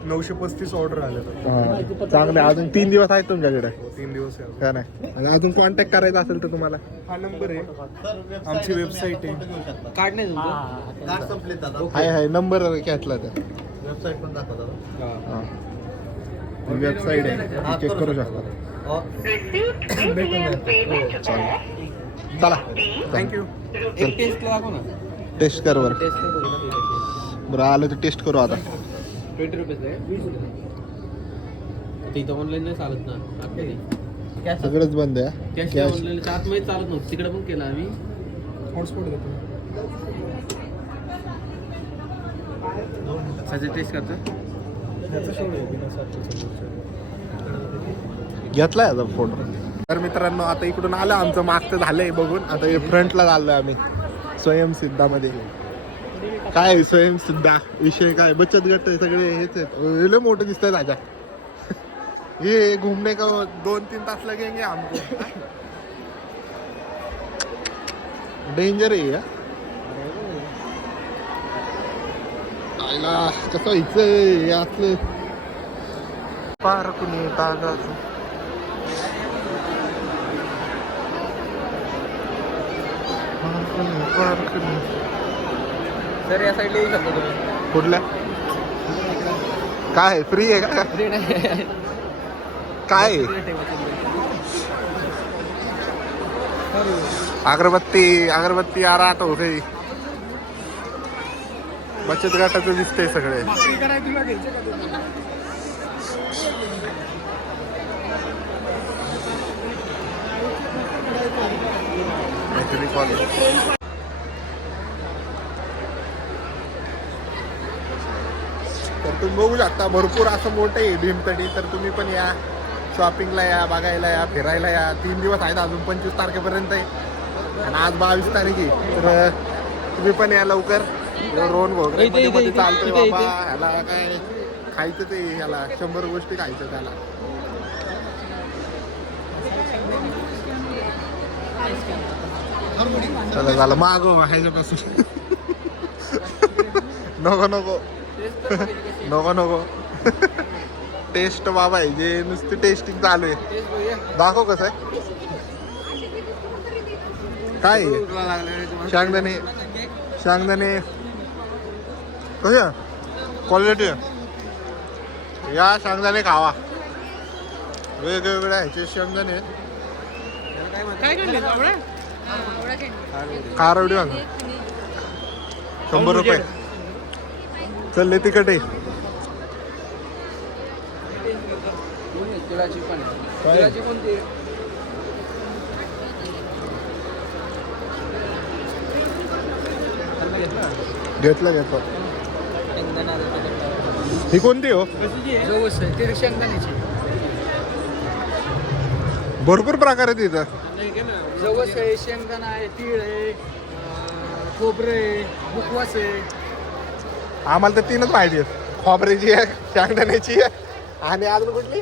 935 ऑर्डर आले हा. चांगले अजून 3 दिवस आहेत तुमच्याकडे 3 दिवस आहे. का नाही आणि अजून कॉन्टॅक्ट करायचा असेल तर तुम्हाला हा नंबर आहे. आमची वेबसाईट आहे. कार्ड नाही तुमचं? हाय नंबर घेतला त्या वेबसाईट आहे चेक करू शकता चला थँक्यू. एक टेस्ट दाखव ना. टेस्ट कर बरं टेस्ट बरं आलं तर टेस्ट करू आता 20 रुपीज आहे. तिथं ऑनलाईन नाही चालत ना. सगळंच बंद आहे कॅश कॅश ऑनलाईन चार्ज मध्ये चालत नव्हतं. तिकडे पण केलं आम्ही. हॉटस्पॉट देतो. सध्या टेस्ट करतो. याचा शोध आहे बिना साखरेचा. घेतलाय आता फोटो तर मित्रांनो आता इकडून आलं आमचं मागचं झालंय बघून आता हे फ्रंटला चाललोय आम्ही स्वयंसिद्धामध्ये काय आहे स्वयंसिद्धा विषय काय बचत गट आहे सगळे हेच आहेत लय मोठं दिसतंय राजा ये घुमने का 2-3 तास लगेंगे हमको डेंजर आहे आईला कसं व्हायचंय यातलं पार्क नाही तागाचं पार्क नाही सर या साईडला येऊ शकतो तुम्ही. कुठल्या काय फ्री आहे का फ्री नाही. काय अगरबत्ती यार आठ हो गई बचत गटाचं दिसतंय सगळे तर तुम्ही बघू शकता भरपूर असं मोठं आहे भीमतडी तर तुम्ही पण या शॉपिंगला या बघायला या फिरायला या 3 दिवस आहेत अजून 25 तारखेपर्यंत आहे आणि आज 22 तारीख आहे तर तुम्ही पण या लवकर रोहन वगैरे मध्ये मध्ये चालतोय बाबा ह्याला काय खायचं ते ह्याला 100 गोष्टी खायचं त्याला चला झालं मागो ह्याच्यापासून नको नको नको नको टेस्ट बाबा आहे जे नुसती टेस्टिंग चालू आहे दाखव कसं आहे काय शेंगदाणे शेंगदाणे कशा क्वालिटी या शेंगदाणे खावा वेगवेगळ्या ह्याचे शेंगदाणे खारवडी वांग 100 रुपये चल तिकट आहे घेतलं घेतलं ही कोणती हो भरपूर प्रकार आहेत इथं जवस आहे, शेंगदाणा आहे, तीळ आहे, खोबरं आहे, मुखवास आहे. आम्हाला तर 3च माहिती आहेत खोबऱ्याची आहे शेंगदाण्याची आहे आणि अजून कुठली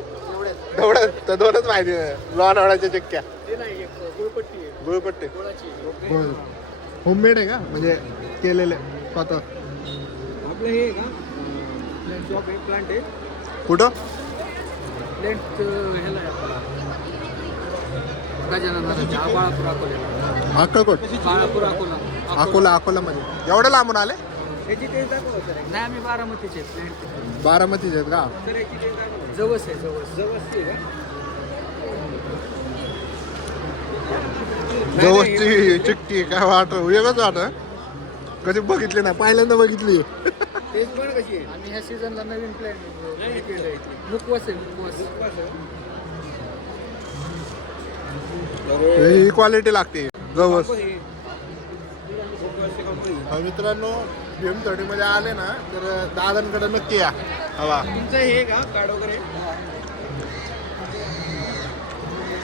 तेवढं तर 2च माहिती आहे लोणावळ्याच्या चक्क्या ते नाही एक गुळपट्टी आहे, गुळपट्टे गुळाची. होममेड आहे का म्हणजे केलेले स्वतः आपलं हे आहे का प्लांट शॉप आहे, प्लांट आहे, कुठं प्लांट ह्याला आहे आपला गजानन बाळापूर अकोला. अक्कलकोट बाळापूर अकोला. अकोलामध्ये एवढं लांबून आले याची टेस्ट दाखवा सर. नाही आम्ही बारामतीचे प्लांट. बारामतीचे आहेत का सर याची टेस्ट दाखवा. जवस आहे, जवस आहे का जवळची चिक्की काय वाट वेगळंच वाट कधी बघितली नाही पहिल्यांदा बघितली टेस्ट पण कशी आहे. आम्ही ह्या सीझनला नवीन प्लॅन मुखवास आहे, मुखवास. ही क्वालिटी लागते जवळ मित्रांनो BM30 मध्ये आले ना तर दादांकडे नक्की या. हवा तुमचं हे का कार्ड वगैरे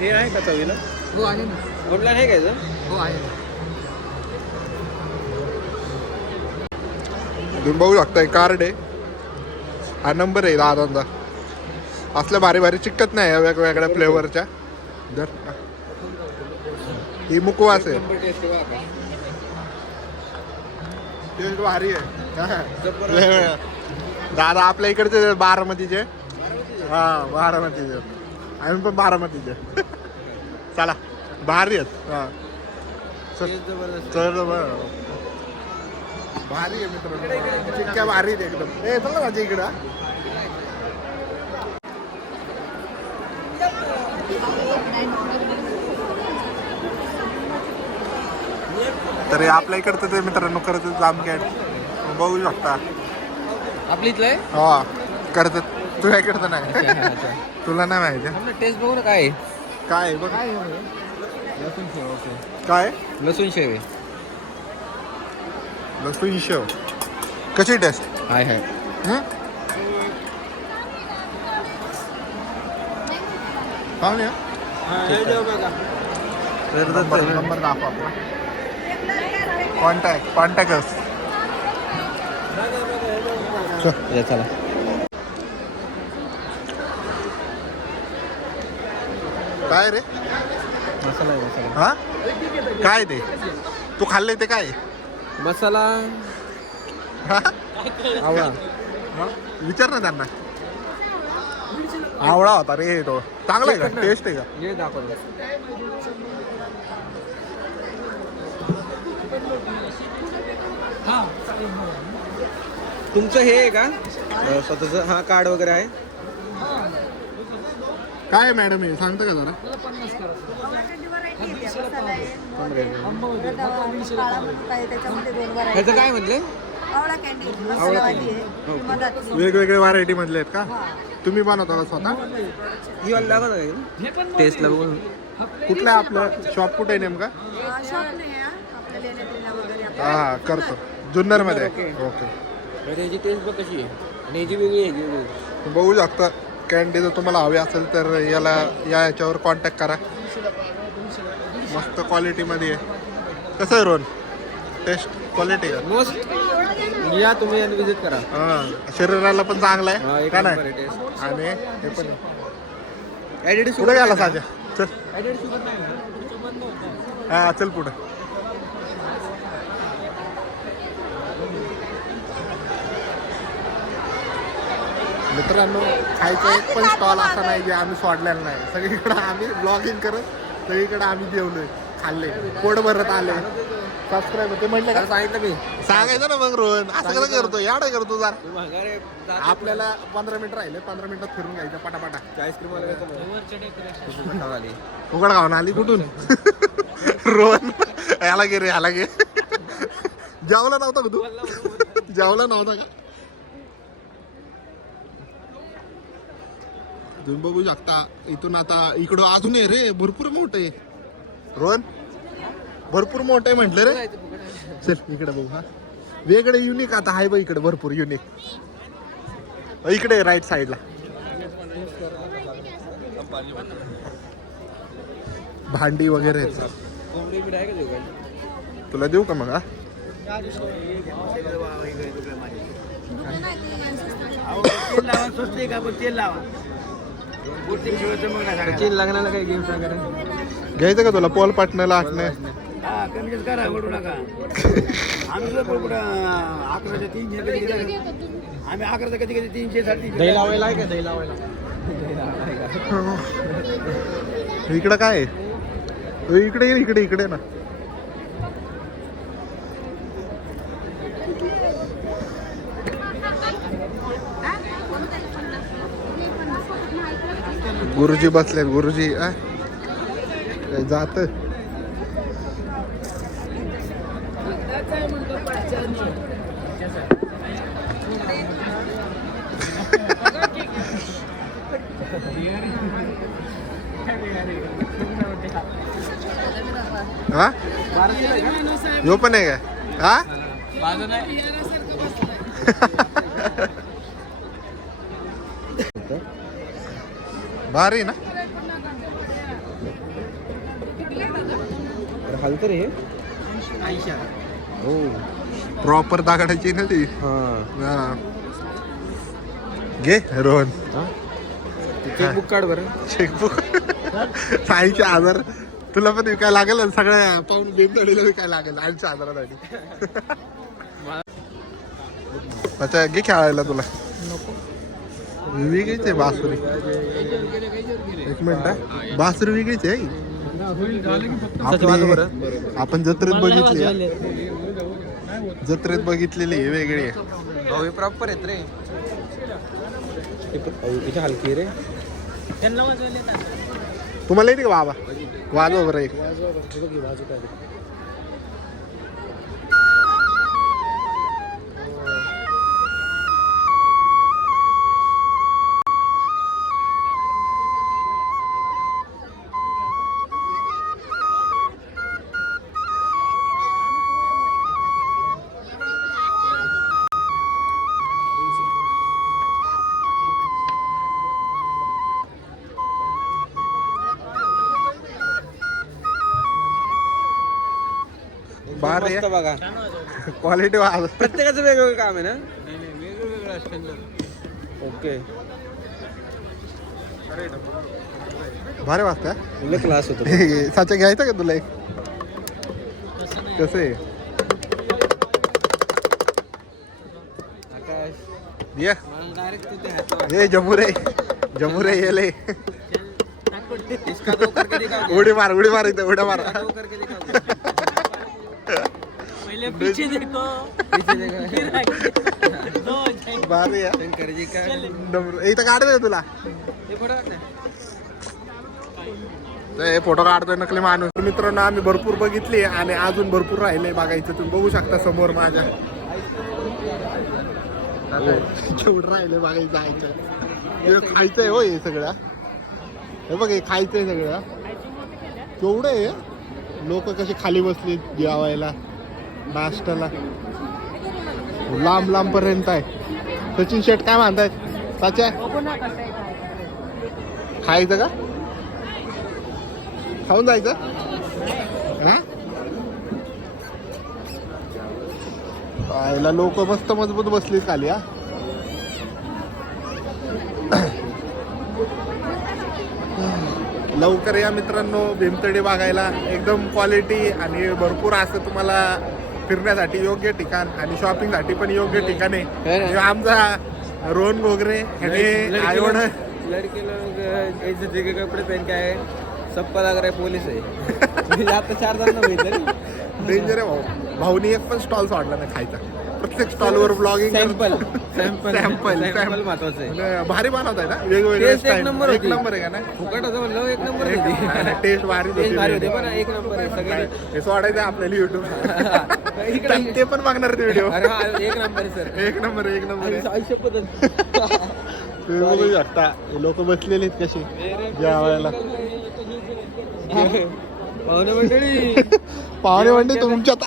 हे आहे का चवीला? हो आहे ना. कुठला आहे काय हो आहे. तुम्ही बघू शकताय कार्ड आहे. हा नंबर आहे दादांचा. असल्या भारी भारी चिकत नाही या वेगवेगळ्या फ्लेवरच्या. जर ही मुकवास आहे. टेस्ट भारी आहे. दादा आपल्या इकडचे बारामतीचे. हा बारामतीचे. आम्ही पण बारामतीचे. चला भारी आहेत. हा चल भारी आहे मित्रांनो. चिक्क्या भारी आहेत एकदम. ए चला माझ्या इकडं. तरी आपल्या इकडचं ते मित्रांनो करत जामखेड बघू शकता. आपली इथलं आहे. हा करत तुझ्या इकडचं नाही. तुला नाही माहिती. टेस्ट बघू ना काय काय बघ लसूण शेव. ओके काय लसूण शेव आहे. लसूण शेव कशी टेस्ट? हाय हाय. पाहून या. नंबर दाखवा आपला. कॉन्टॅक्ट चला. काय रे मसाला आहे मसाला. हा काय ते तू खाल्ले ते काय? मसाला हा? आवळा. हा? विचार ना त्यांना. आवळा होता रे तो. चांगला आहे का? टेस्ट आहे का? हे दाखवतो. तुमचं हे आहे का स्वतःचं? हा कार्ड वगैरे आहे. काय मॅडम हे सांगता का जरा? त्याच्यामध्ये 2 variety. ह्याचं काय म्हणले? आवळा कॅन्डी मसालावाली आहे. मधातली. वेगवेगळे व्हरायटी मधले आहेत का? तुम्ही बनवता का स्वतः? ही वाली दाखवत आहे टेस्टला बघून. कुठलं आहे आपलं शॉप? कुठे आहे नेमका? शॉप नाही आहे, आपल्या लेण्याद्रीला वगैरे आपलं. हा करतो जुन्नर मध्ये. ओके. ओके तर ह्याची टेस्ट बघ कशी आहे. आणि ह्याची वेगळी आहे ह्याची वेगळी. बघू शकता. कॅन्डी जर तुम्हाला हवी असेल तर याच्यावर कॉन्टॅक्ट करा. मस्त क्वालिटीमध्ये आहे. कसं आहे रोहन? टेस्ट क्वालिटी का? मस्त. या तुम्ही आणि विजिट करा. हा शरीराला पण चांगलं हा, आहे एक का नंबर नाही? आहे taste. आणि हे पण ॲडिड पुढे गेला साध्या. चल ॲडिड शुगर नाही. हा चल पुढे. मित्रांनो खायचा एक पण स्टॉल असा नाही जे आम्ही सोडलेला नाही. सगळीकडे आम्ही ब्लॉगिंग करत सगळीकडे आम्ही जेवलोय, खाल्ले, पोट भरत आले. सबस्क्राईब ते म्हटलं का? सांगितलं मी. सांगायचं ना मग रोहन. असं कसं करतो? याडा करतो जरा. तू माघारे आपल्याला 15 मिनिट राहिले. 15 मिनिटात फिरून घ्यायचं पटापटा. आईस्क्रीम वाला आली. उघड खाऊन आली कुठून? रोहन याला गे रे याला गे. जेवला नव्हता का तू? जेवला नव्हता का? तुम्ही बघू शकता इथून आता इकडं अजून आहे रे. भरपूर मोठं आहे रोहन. भरपूर मोठं आहे म्हटलं रे. चल इकडे बघू. हा वेगळे युनिक आता आहे बघ इकडे भरपूर युनिक. इकडे राईट साईडला भांडी वगैरे आहेत. कोंबडी बीड आहे का देऊ? तुला देऊ का मग? हा सचिन लग्नाला काही गिफ्ट वगैरे घ्यायचं का तुला? पोल पाटण्याला आटणे. दही लावायला आहे का? दही लावायला इकडं काय आहे? इकडे ये, इकडे इकडे ना. गुरुजी बसलेत. गुरुजी जात हा यो पण आहे का हा भारी ना हलतं रे हे हो प्रॉपर दाखडायची ना ती हा. घे रोहन चेकबुक काढ बरं. चेकबुक 80,000 तुला पण विकायला लागेल आणि सगळ्या पाहून बेमतडीला विकायला लागेल 80,000साठी. अच्छा घे खेळायला तुला वेगळीच आहे बासुरी. एक मिनिट बासुरी वेगळीच आहे आपण जत्रेत बघितली जत्रेत बघितलेली आहे वेगळी आहे. प्रॉपर आहेत रे इथे हलकी रे. त्यांना वाजवले तुम्हाला येते का बाबा वाजव बरं एक बाहेर मस्त बघा क्वालिटी वाज प्रत्येकाचं वेगवेगळं काम आहे ना. ओके भारी वाजता तुला क्लास होतो. साचा घ्यायचा का तुला एक कसं आहे ये डायरेक्ट तिथे हात ये जमुरे येले इसका दो करके दिखा उडी मार इथे उड्या मार दो करके दिखा पहिले पीछे देखो फिर आगे. दो जय भारी आहे शंकर जी का इथं काढतोय तुला हे फोटो काढ ना. हे फोटो काढतोय नकली माणूस. मित्रांनो आम्ही भरपूर बघितली आणि अजून भरपूर राहिले बघायचं तुम्ही बघू शकता समोर माझ्या केवढं राहिले बघायचं जायचं खायचंय हो हे सगळं. हे बघ हे खायचंय सगळं केवढं आहे. लोक कशी खाली बसली जेवायला नाश्त्याला लांब पर्यंत आहे. सचिन शेट काय म्हणतायत साच्या खायचं का खाऊन जायचं हा पाहायला लोक मस्त मजबूत बसली खाली हा. लवकर या मित्रांनो भीमतडी बघायला एकदम क्वालिटी आणि भरपूर असं तुम्हाला फिरण्यासाठी योग्य ठिकाण आणि शॉपिंगसाठी पण योग्य ठिकाण आहे. हे आमचा रोहन घोगरे आणि आयोन लड़के लोग ऐसे जगह कपड़े पहन के आए सबका लग रहा है पुलिस है. आता 4 जण नव्हे तरी डेंजर आहे भाऊनी एक पण स्टॉल सोडला नाही खायचा. प्रत्येक स्टॉलवर ब्लॉगिंग सॅम्पल महत्वाचं आहे. भारी बनवत आहे ना वेगवेगळे टेस्ट एक नंबर एक नंबर आहे का ना फुकट होतं म्हणलं एक नंबर होती. टेस्ट भारी टेस्ट भारी होते पण एक नंबर आहे सगळे. हे सोडायचं आहे आपल्याला युट्यूब ते पण बघणार ते व्हिडिओ. अरे हा एक नंबर आहे सर. एक नंबर आहे. आयुष्य पद्धत तुम्ही बघू शकता लोक बसलेले आहेत कसे जेवायला. पाहुणे मंडळी पाहुणे मंडळी तुमच्यात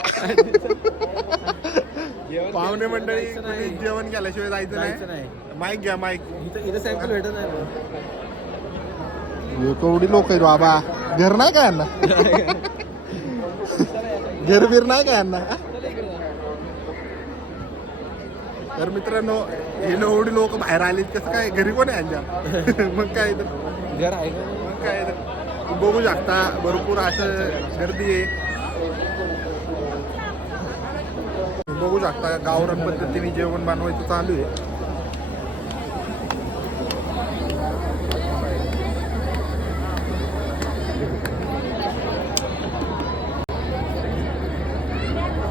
पाहुणे मंडळी कोणी जेवण केल्याशिवाय जायचं नाही. माईक घ्या माईक. इथं सॅम्पल भेटत नाही. केवढी लोक आहेत बाबा. घर नाही का यांना घर बीर नाही का यांना. तर मित्रांनो हे एवढी लोक बाहेर आली कसं काय घरी कोण आहे यांच्या मग काय तर घर आहे मग काय तर बघू शकता भरपूर असं गर्दी आहे. बघू शकता गावरान पद्धतीने जेवण बनवायचं चालू आहे.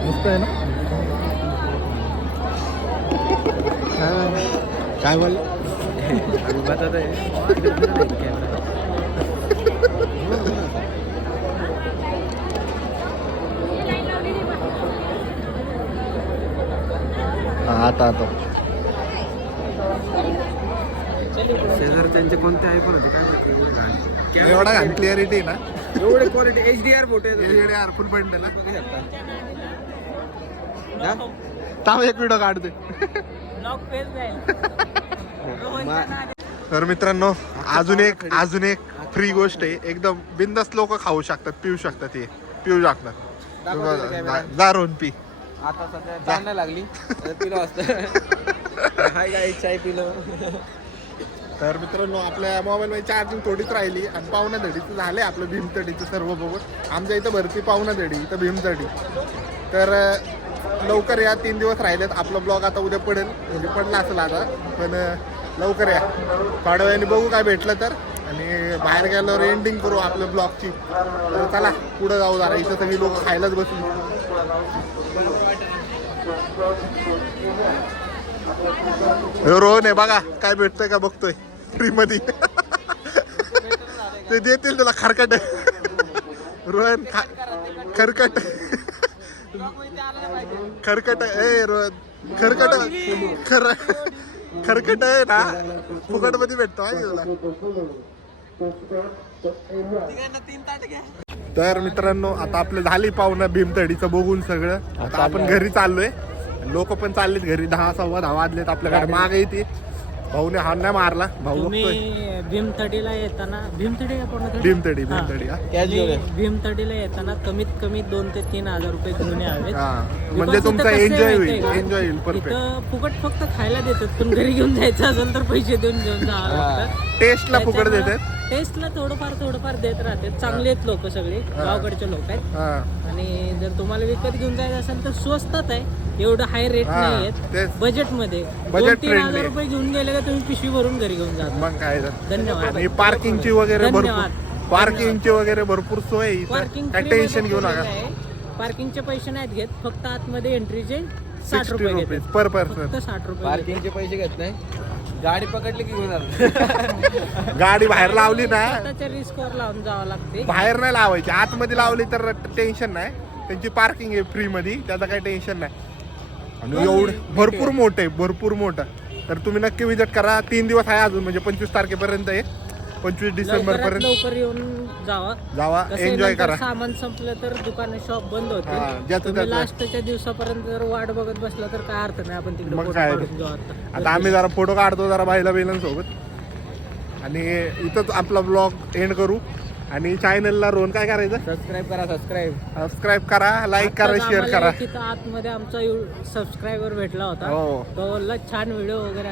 मस्त आहे ना. काय बोल आता शेजारच्यांचे कोणते आयफोन होते काय माहिती एवढे घाण. एवढा घाण क्लिअरिटी ना एवढे क्वालिटी HDR फोटो HDR फुल बंडल थांब एक व्हिडिओ काढते. तर मित्रांनो अजून एक फ्री गोष्ट आहे. एकदम बिंदास लोक खाऊ शकतात, पिऊ शकतात, हे पिऊ शकतात. जा रोहन पी. आता सध्या जाण नाही लागली पिलो असतं. हाय काय चाय पिलो. तर मित्रांनो आपल्या मोबाईलमध्ये चार्जिंग थोडीच राहिली आणि पावणाधडीचं झालंय आपलं भीमतडीचं सर्व बघून. आमच्या इथं भरती पावणाधडी, इथं भीमतडी. तर लवकर या, 3 दिवस राहिलेत. आपला ब्लॉग आता उद्या पडेल, म्हणजे पडला असेल आता, पण लवकर या. थोड्या वेळाने बघू काय भेटलं तर, आणि बाहेर गेल्यावर एंडिंग करू आपल्या ब्लॉगची. तर चला पुढं जाऊ जरा. इथं सगळी लोक खायलाच बसली. रोहन आहे बघा काय भेटतंय का बघतोय फ्री मध्ये. ते देतील तुला खरकट. रोहन खरकट खरकट ए रोहन खरकट आहे ना, फुकट मध्ये भेटतो माहिती तुला. तर मित्रांनो आता आपलं झाली पाहुणं भीमतडीचं बघून सगळं. आता आपण घरी चाललोय. लोक पण चाललेत घरी. 10 सव्वा 10 वाजलेत. आपल्याकडे माग येते. भाऊने हान नाही मारला. भाऊ बघतोय. भीमतडीला येताना भीमतडी भीमतडीला येताना कमीत कमी 2,000 ते 3,000 रुपये घेऊन यावेत. म्हणजे तुमचा एन्जॉय होईल. परफेक्ट. फुकट फक्त खायला देतात, पण घरी घेऊन जायचं असेल तर पैसे देऊन घेऊन जावं लागतं. टेस्टला फुकट देतात. टेस्टला थोडंफार देत राहतात. चांगले आहेत लोक सगळे, गावकडचे लोक आहेत. आणि जर तुम्हाला विकत घेऊन जायचं असेल तर स्वस्तात आहे. एवढं हाय रेट नाही आहेत. बजेटमध्ये 2-3,000 रुपये घेऊन गेले का तुम्ही पिशवी भरून घरी घेऊन जा. मग काय तर. धन्यवाद. आणि पार्किंगची वगैरे धन्यवाद. पार्किंगची वगैरे भरपूर सोय आहे इथं. पार्किंग काय टेन्शन घेऊ नका. पार्किंगचे पैसे नाहीत घेत, फक्त आतमध्ये एंट्रीचे 60 रुपये घेतात. पर पर्सन. फक्त 60 रुपये पार्किंगचे पैसे घेत नाही. गाडी पकडली की घेऊन गाडी बाहेर लावली ना, स्वतःच्या रिस्कवर लावून जावं लागते. बाहेर नाही लावायची, आतमध्ये लावली तर टेन्शन नाही. त्यांची पार्किंग आहे फ्री मध्ये, त्याचं काही टेन्शन नाही. आणि एवढं भरपूर मोठं. तर तुम्ही नक्की विजिट करा. 3 दिवस आहे अजून, म्हणजे 25 तारखेपर्यंत आहे. 25 डिसेंबर पर्यंत लवकर येऊन जावा. एन्जॉय करा. सामान संपलं तर दुकान शॉप बंद होते. ज्याचं लास्टच्या दिवसापर्यंत जर वाट बघत बसला तर काय अर्थ नाही. आपण तिकडे मग photo काय काढून जाऊ आता आम्ही जरा फोटो काढतो जरा बाईला सोबत. आणि इथंच आपला ब्लॉग एंड करू. आणि चॅनलला रोहन काय करायचं? सबस्क्राईब करा, लाईक करा, शेअर करा. तिथं आतमध्ये आमचा सबस्क्रायबर भेटला होता. हो. तो छान व्हिडिओ वगैरे